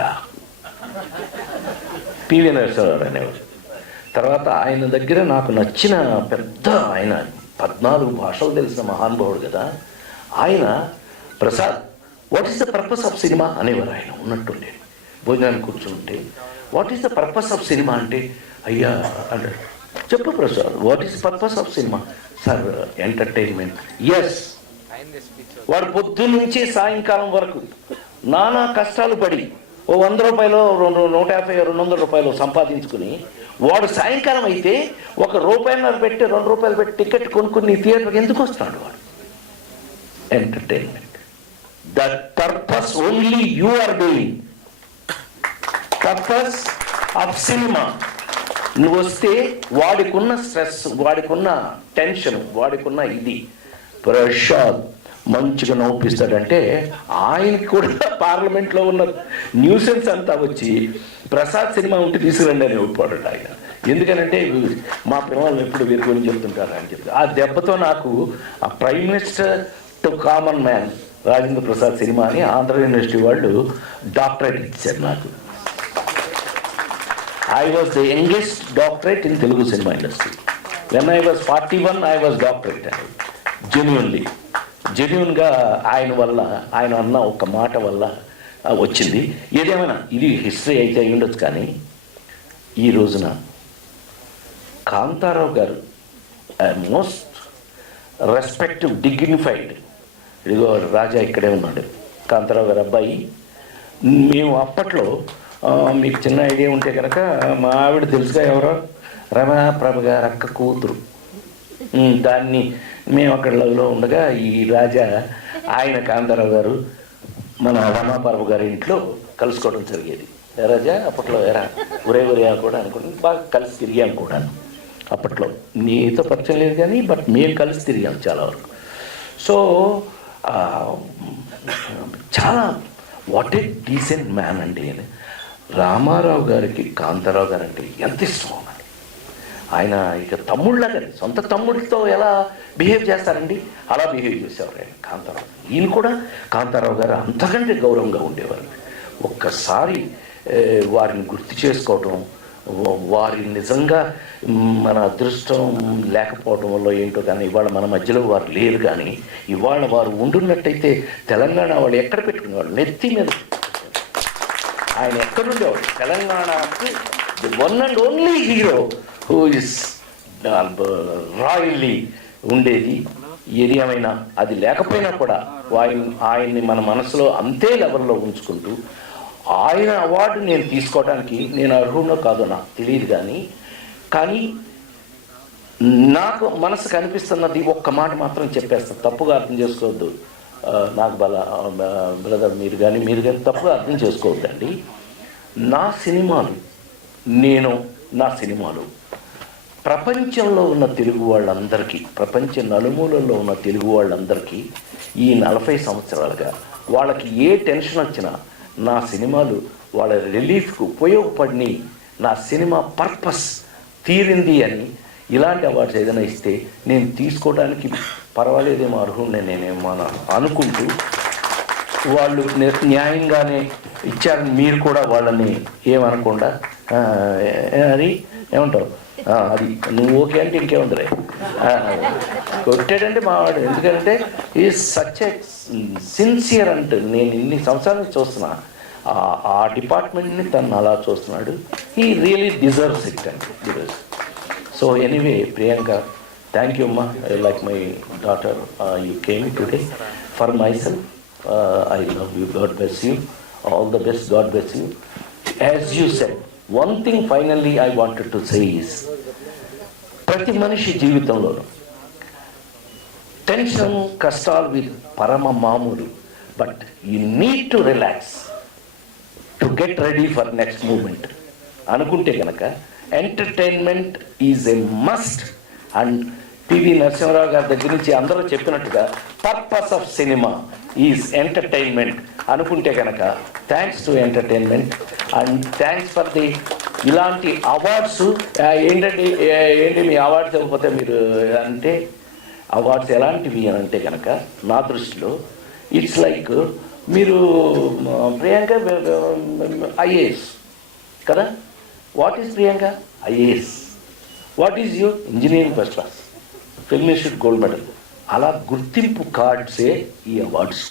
పివి నరసింహరావు అనేవారు. తర్వాత ఆయన దగ్గర నాకు నచ్చిన పెద్ద ఆయన 14 భాషలు తెలిసిన మహానుభావుడు కదా ఆయన. Prasad, what is the purpose of cinema అనేవారు ఆయన ఉన్నట్టుండే. భోజనానికి కూర్చుంటే what is the purpose of cinema అంటే, అయ్యా అన్నాడు, చెప్పు Prasad, what is purpose of cinema? Sir, entertainment. Yes, వాడు పొద్దున్న నుంచి సాయంకాలం వరకు నానా కష్టాలు పడి ఓ 100 రూపాయలు 150 200 రూపాయలు సంపాదించుకుని వాడు సాయంకాలం అయితే ₹1.50 పెట్టి ₹2 పెట్టి టికెట్ కొనుక్కుని థియేటర్కి ఎందుకు వస్తున్నాడు? వాడు entertainment. That purpose only you are doing. Purpose of cinema. నువ్వు వస్తే వాడికున్న స్ట్రెస్, వాడికున్న టెన్షన్, వాడికున్న ఇది ప్రసాద్ మంచిగా నవ్విస్తాడంటే ఆయనకి కూడా పార్లమెంట్లో ఉన్న న్యూసెన్స్ అంతా వచ్చి ప్రసాద్ సినిమా ఉంటే తీసుకురండి అని ఒప్పుకోడు ఆయన. ఎందుకనంటే మా పిల్లలు ఎప్పుడు వీరి గురించి చెప్తుంటారు అని చెప్పి ఆ దెబ్బతో నాకు ఆ prime minister to common man Rajendra Prasad cinema అని ఆంధ్ర యూనివర్సిటీ వాళ్ళు డాక్టరేట్ ఇచ్చారు నాకు. I was the youngest doctorate in Telugu cinema industry. When I was 41, I was doctorate. జెన్యున్గా ఆయన వల్ల, ఆయన అన్న ఒక మాట వల్ల వచ్చింది. ఏదేమైనా ఇది హిస్టరీ అయితే అయి ఉండొచ్చు, కానీ ఈ రోజున కాంతారావు గారు మోస్ట్ రెస్పెక్టివ్, డిగ్నిఫైడ్. ఇదిగో రాజా ఇక్కడే ఉన్నాడు, కాంతారావు గారు అబ్బాయి. మేము అప్పట్లో మీకు చిన్న ఐడియా ఉంటే కనుక మా ఆవిడ తెలుసుగా, ఎవరో రమాప్రభ గారు అక్క కూతురు. దాన్ని మేము అక్కడ లవ్లో ఉండగా ఈ రాజా ఆయన కాంతారావు గారు మన రమాప్రభ గారి ఇంట్లో కలుసుకోవడం జరిగేది. రాజా అప్పట్లో ఎరా ఒరే కూడా అనుకుని బాగా కలిసి తిరిగాం కూడా. అప్పట్లో నీతో పరిచయం లేదు కానీ బట్ మేము కలిసి తిరిగాం చాలా వరకు. సో చాలా వాట్ ఏ డీసెంట్ మ్యాన్ అండి. రామారావు గారికి కాంతారావు గారు అంటే ఎంత ఇష్టం అండి. ఆయన ఇక తమ్ముళ్ళగా, సొంత తమ్ముడితో ఎలా బిహేవ్ చేస్తారండి అలా బిహేవ్ చేసేవారు ఆయన కాంతారావు. ఈయన కూడా కాంతారావు గారు అంతకంటే గౌరవంగా ఉండేవారు. ఒక్కసారి వారిని గుర్తు చేసుకోవటం, వారి నిజంగా మన అదృష్టం లేకపోవటం వల్ల ఏంటో కానీ ఇవాళ మన మధ్యలో వారు లేరు. కానీ ఇవాళ వారు ఉండున్నట్టయితే తెలంగాణ వాళ్ళు ఎక్కడ పెట్టుకునేవాళ్ళు? నెత్తి మీద. ఆయన ఎక్కడుండేవాడు? తెలంగాణకి the one and only hero who is royally ఉండేది. ఏది ఏమైనా అది లేకపోయినా కూడా ఆయన్ని మన మనసులో అంతే లెవెల్లో ఉంచుకుంటూ ఆయన అవార్డు నేను తీసుకోవడానికి నేను అర్హునో కాదో నాకు తెలియదు. కానీ నాకు మనసుకు అనిపిస్తున్నది ఒక్క మాట మాత్రం చెప్పేస్తాను, తప్పుగా అర్థం చేసుకోవద్దు. నాకు బ్రదర్ మీరు కానీ తప్పుగా అర్థం చేసుకోవద్దండి. నా సినిమాలు ప్రపంచంలో ఉన్న తెలుగు వాళ్ళందరికీ, ప్రపంచ నలుమూలల్లో ఉన్న తెలుగు వాళ్ళందరికీ ఈ 40 సంవత్సరాలుగా వాళ్ళకి ఏ టెన్షన్ వచ్చినా నా సినిమాలు వాళ్ళ రిలీఫ్కు ఉపయోగపడి నా సినిమా పర్పస్ తీరింది అని ఇలాంటి అవార్డ్స్ ఏదైనా ఇస్తే నేను తీసుకోవడానికి పర్వాలేదేమో అర్హుడిని నేనేమో అనుకుంటూ వాళ్ళు న్యాయంగానే ఇచ్చారని మీరు కూడా వాళ్ళని ఏమనకుండా అది ఏమంటావు అది నువ్వు ఓకే అంటే ఇంకేముందిరే కొట్టాడంటే మావాడు. ఎందుకంటే ఈ సచ్ ఎ సిన్సియర్ అంటే నేను ఇన్ని సంవత్సరాలు చూస్తున్నా ఆ డిపార్ట్మెంట్ని తను అలా చూస్తున్నాడు. హీ రియలీ డిజర్వ్స్ ఇట్ అండి. So anyway Priyanka, thank you అమ్మా. Like my daughter you came today. For myself I love you. God bless you. All the best. God bless you. As you said, one thing finally I wanted to say is, ప్రతి మనిషి జీవితంలో tension కష్టాలు విత్ పరమ మామూలు. But you need to relax to get ready for next moment అనుకుంటే కనుక entertainment is a must. And PV Narasimharao గారి దగ్గర నుంచి అందరూ చెప్పినట్టుగా purpose of cinema is entertainment అనుకుంటే కనుక thanks to entertainment and thanks for the ఇలాంటి అవార్డ్స్. ఏంటి మీ అవార్డ్స్ ఇవ్వకపోతే మీరు అంటే అవార్డ్స్ ఎలాంటివి అని అంటే కనుక నా దృష్టిలో ఇట్స్ లైక్ మీరు ప్రియాంక ఐఏఎస్ కదా. What is Priyanka? IAS. What is your? Engineering first class, film institute gold medal. అలా గుర్తింపు కార్డ్సే ఈ అవార్డ్స్.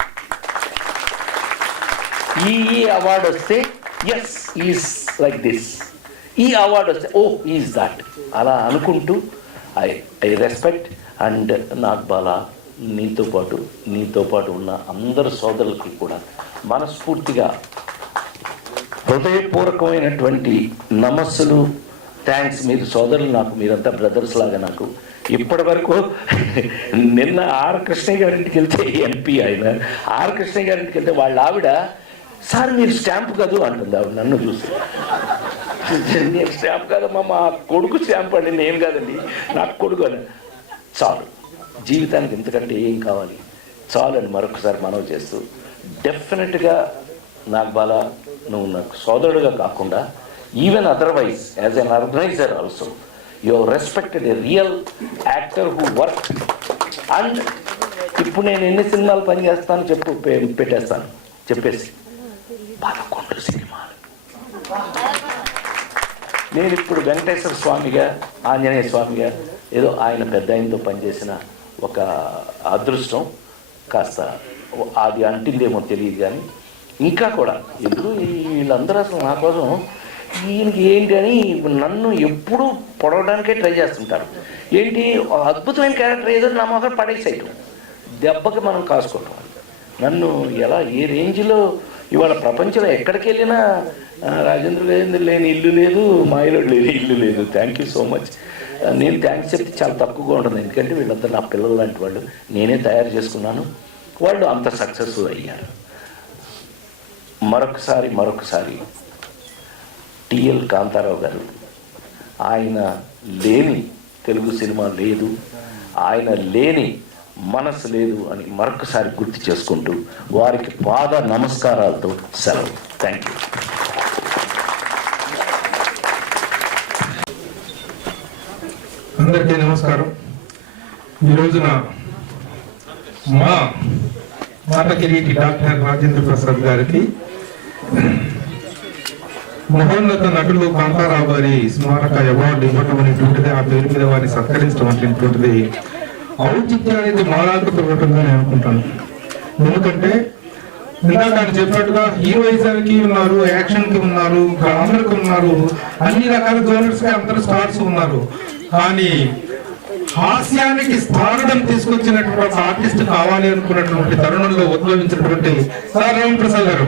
ఈ అవార్డు వస్తే ఎస్ ఈజ్ లైక్ దిస్. ఈ అవార్డు వస్తే ఓ ఈజ్ దాట్ అలా అనుకుంటూ ఐ రెస్పెక్ట్. అండ్ నాగ్బాల నీతో పాటు ఉన్న అందరు సోదరులకి కూడా మనస్ఫూర్తిగా హృదయపూర్వకమైనటువంటి నమస్సులు, థ్యాంక్స్. మీరు సోదరులు నాకు, మీరంతా బ్రదర్స్ లాగా నాకు. ఇప్పటి వరకు నిన్న ఆర్ కృష్ణయ్య గారింటికి వెళ్తే ఎంపీ ఆయన ఆర్ కృష్ణయ్య గారింటికి వెళ్తే వాళ్ళ ఆవిడ సార్ మీరు స్టాంప్ కాదు అంటుంది. ఆవిడ నన్ను చూసి, నేను స్టాంప్ కాదమ్మా మా కొడుకు స్టాంప్ అండి, నేను కాదండి నాకు కొడుకు అని. చాలు, జీవితానికి ఇంతకంటే ఏం కావాలి, చాలు అని మరొకసారి మనవి చేస్తూ, డెఫినెట్గా నాగ్బాల నువ్వు నాకు సోదరుడుగా కాకుండా even otherwise as an organiser also you have respected a real actor who work. And ఇప్పుడు నేను ఎన్ని సినిమాలు పనిచేస్తాను పెట్టేస్తాను చెప్పేసి 11 సినిమాలు. నేను ఇప్పుడు వెంకటేశ్వర స్వామిగా, ఆంజనేయ స్వామిగా, ఏదో ఆయన పెద్ద ఆయనతో పనిచేసిన ఒక అదృష్టం కాస్త అది అంటిందేమో తెలియదు. కానీ ఇంకా కూడా ఎందుకు వీళ్ళందరూ అసలు నా కోసం ఈయనకి ఏంటి అని నన్ను ఎప్పుడూ పొడవడానికే ట్రై చేస్తుంటారు. ఏంటి అద్భుతమైన క్యారెక్టర్ ఏదో నా మొహం పడేసేయటం, దెబ్బకి మనం కాసుకోవటం. నన్ను ఎలా ఏ రేంజ్లో ఇవాళ ప్రపంచంలో ఎక్కడికి వెళ్ళినా రాజేంద్ర లేని ఇల్లు లేదు, మాయలో లేని ఇల్లు లేదు. Thank you so much. నేను థ్యాంక్స్ చెప్తే చాలా తక్కువగా ఉంటుంది, ఎందుకంటే వీళ్ళంతా నా పిల్లలు లాంటి వాళ్ళు, నేనే తయారు చేసుకున్నాను, వాళ్ళు అంత సక్సెస్ఫుల్ అయ్యారు. మరొకసారి టిఎల్ కాంతారావు గారు, ఆయన లేని తెలుగు సినిమా లేదు, ఆయన లేని మనసు లేదు అని మరొకసారి గుర్తు చేసుకుంటూ వారికి పాద నమస్కారాలతో సెలవు. Thank you. అందరికీ నమస్కారం. ఈ రోజున మా మాట కిరీటి డాక్టర్ రాజేంద్ర ప్రసాద్ గారికి మహోన్నత నటులు కాంతారావు గారి స్మారక అవార్డు ఇవ్వటం అనేటువంటిది, ఆ పేరు మీద వారిని సత్కరించడం అనేటువంటిది ఔచిత్యానికి మారాకుతుందని నేను అనుకుంటాను. ఎందుకంటే ఇందాక ఆయన చెప్పినట్టుగా హీరోయిజానికి ఉన్నారు, యాక్షన్ కి ఉన్నారు, గ్లామర్ కి ఉన్నారు, అన్ని రకాల జోనర్స్ కి అందరూ స్టార్స్ ఉన్నారు. కానీ హాస్యానికి స్థానం తీసుకొచ్చినటువంటి ఒక ఆర్టిస్ట్ కావాలి అనుకున్నటువంటి తరుణంలో ఉద్భవించినటువంటి సార్ రామ్ ప్రసాద్ గారు.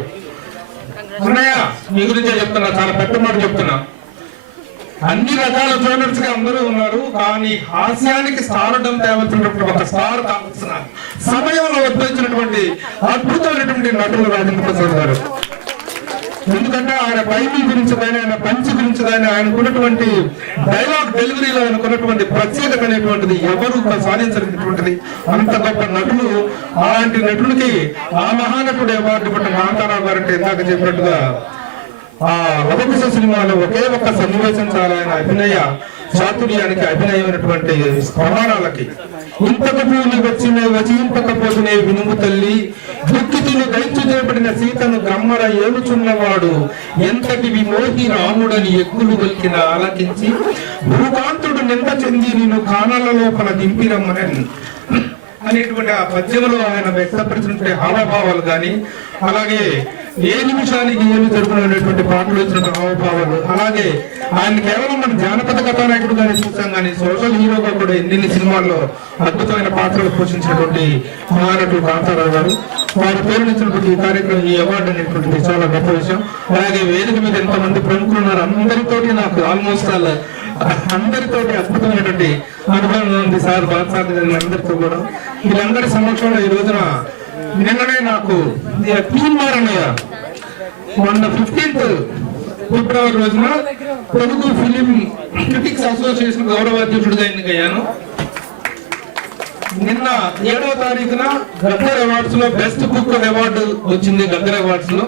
అన్నయ్య మీ గురించే చెప్తున్నా, చాలా పెద్ద మాట చెప్తున్నా. అన్ని రకాల జోనర్స్ గా అందరూ ఉన్నారు, కానీ హాస్యానికి స్థానం తేవలసినటువంటి ఒక స్టార్ కావాల్సిన సమయంలో ఉద్భవించినటువంటి అద్భుతమైనటువంటి నటులు రాజేంద్ర ప్రసాద్ గారు. ఎందుకంటే ఆయన టైమింగ్ గురించి కానీ, ఆయన పంచ్ గురించి కానీ, ఆయనకున్నటువంటి డైలాగ్ డెలివరీలో ఆయనకున్నటువంటి ప్రత్యేకత అనేటువంటిది ఎవరు సాధించినటువంటిది. అంత గొప్ప నటులు, అలాంటి నటులకి ఆ మహానటుడు అవార్డు ఇవ్వటం కాంతారావు గారు అంటే ఇందాక చెప్పినట్టుగా ఆ లవకుశ సినిమాలో ఒకే ఒక్క సన్నివేశం చాలా ఆయన అభినయ చాతుర్యానికి, అభినయమైనటువంటి ప్రమాణాలకి. ఇంతకు పూని వచ్చిన వచింపకపోతునే వినుము తల్లి, దుఃఖితులు దైత్యు చేపడిన సీతను గ్రమ్మర ఏలుచున్నవాడు, ఎంతటి విమోహి రాముడని ఎక్కులు గొల్కిన ఆలకించి భూకాంతుడు నింద చెంది నిన్ను కానాల లోపల దింపిరమ్మనని అనేటువంటి ఆ పద్యంలో ఆయన వ్యక్తపరిచినటువంటి హావభావాలు కానీ, అలాగే ఏ నిమిషానికి ఏమి జరుగుతున్నటువంటి పాటలు వచ్చిన హావభావాలు, అలాగే ఆయన కేవలం మన జానపద కథానాయకుడు కానీ చూసాం, కానీ సోషల్ హీరోగా కూడా ఎన్ని సినిమాల్లో అద్భుతమైన పాత్రలు పోషించినటువంటి మహానటుడు కాంతారావు గారు. వారి పేరు ఇచ్చినటువంటి ఈ కార్యక్రమం, ఈ అవార్డు అనేటువంటిది చాలా గొప్ప విషయం. అలాగే వేదిక మీద ఎంతమంది ప్రముఖులు ఉన్నారు, అందరితోటి నాకు ఆల్మోస్ట్ అందరితోటి అద్భుతమైనటువంటి అనుభవం ఉంది సార్, బాద్సార్ అందరితో కూడా. వీళ్ళందరి సమక్షంలో ఈ రోజున నిన్ననే నాకు తీర్మానయ్య మొన్న 15th ఫిబ్రవరి రోజున తెలుగు ఫిలిం క్రిటిక్స్ అసోసియేషన్ గౌరవాధ్యక్షుడిగా ఎన్నికయ్యాను. నిన్న 7వ తారీఖున గద్దర్ అవార్డ్స్ లో బెస్ట్ బుక్ అవార్డు వచ్చింది. గద్దర్ అవార్డ్స్ లో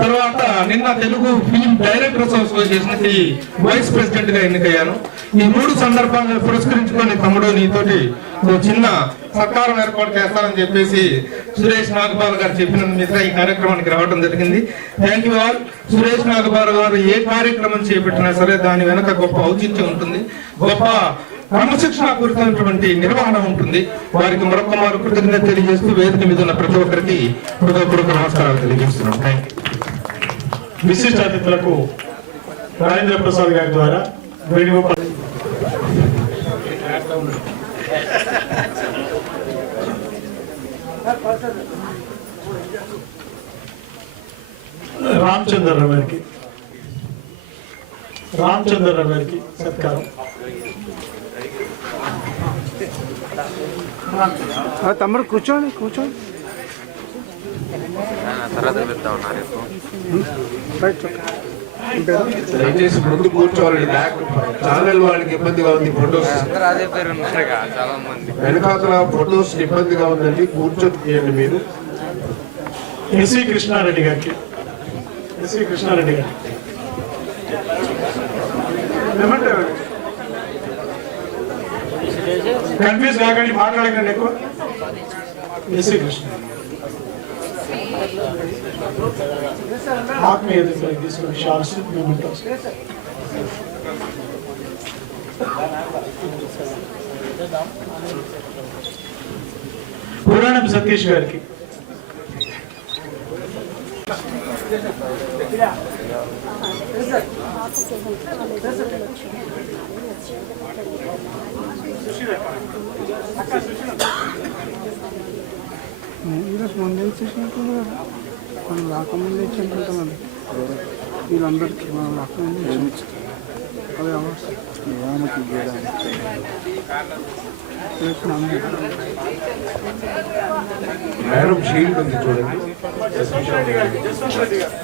తర్వాత నిన్న తెలుగు ఫిలిం డైరెక్టర్స్ అసోసియేషన్ కి వైస్ ప్రెసిడెంట్ గా ఎన్నికయ్యాను. ఈ 3 సందర్భాలను పురస్కరించుకొని తమ్ముడు నీతోటి చిన్న సత్కారం ఏర్పాటు చేస్తారని చెప్పేసి సురేష్ నాగబాల్ గారు చెప్పిన మీద ఈ కార్యక్రమానికి రావడం జరిగింది. Thank you all. Suresh Nagabal గారు ఏ కార్యక్రమం చేపట్టినా సరే దాని వెనక గొప్ప ఔచిత్యం ఉంటుంది, గొప్ప క్రమశిక్షణ పూరితమైనటువంటి నిర్వహణ ఉంటుంది. వారికి మరొక కృతజ్ఞత తెలియజేస్తూ వేదిక మీద ఉన్న ప్రతి ఒక్కరికి హృదయపూర్వక నమస్కారాలు తెలియజేస్తున్నాం. Thank you. విశిష్ట అతిథులకు రాజేంద్ర ప్రసాద్ గారి ద్వారా వేణుగోపాల్ రామచంద్రరావు గారికి సత్కారం. తమ్ముడు కూర్చోండి. దయచేసి ముందు కూర్చోవాలండి. బ్యాక్ ఛానల్ వాళ్ళకి ఇబ్బందిగా ఉంది. ఫొటోస్ వెనకాతల ఫొటోస్ ఇబ్బందిగా ఉందండి. కూర్చొని తీయండి మీరు. ఎస్వి కృష్ణారెడ్డి గారికి ఏమంటారు? కన్ఫ్యూజ్ కాకండి, మాట్లాడకండి ఎక్కువ. ఎస్వి కృష్ణ ఆత్మీయ తీసుకుని షార్ట్స్ మూమెంట్స్. పురాణం సతీష్ గారికి ముందు ఇచ్చేసినట్టు మనం రాకముందు ఇచ్చేటండి వీళ్ళందరికీ మనం రాకముందు అదే మేడం షీల్డ్ ఉంది చూడండి. రెడ్డి గారు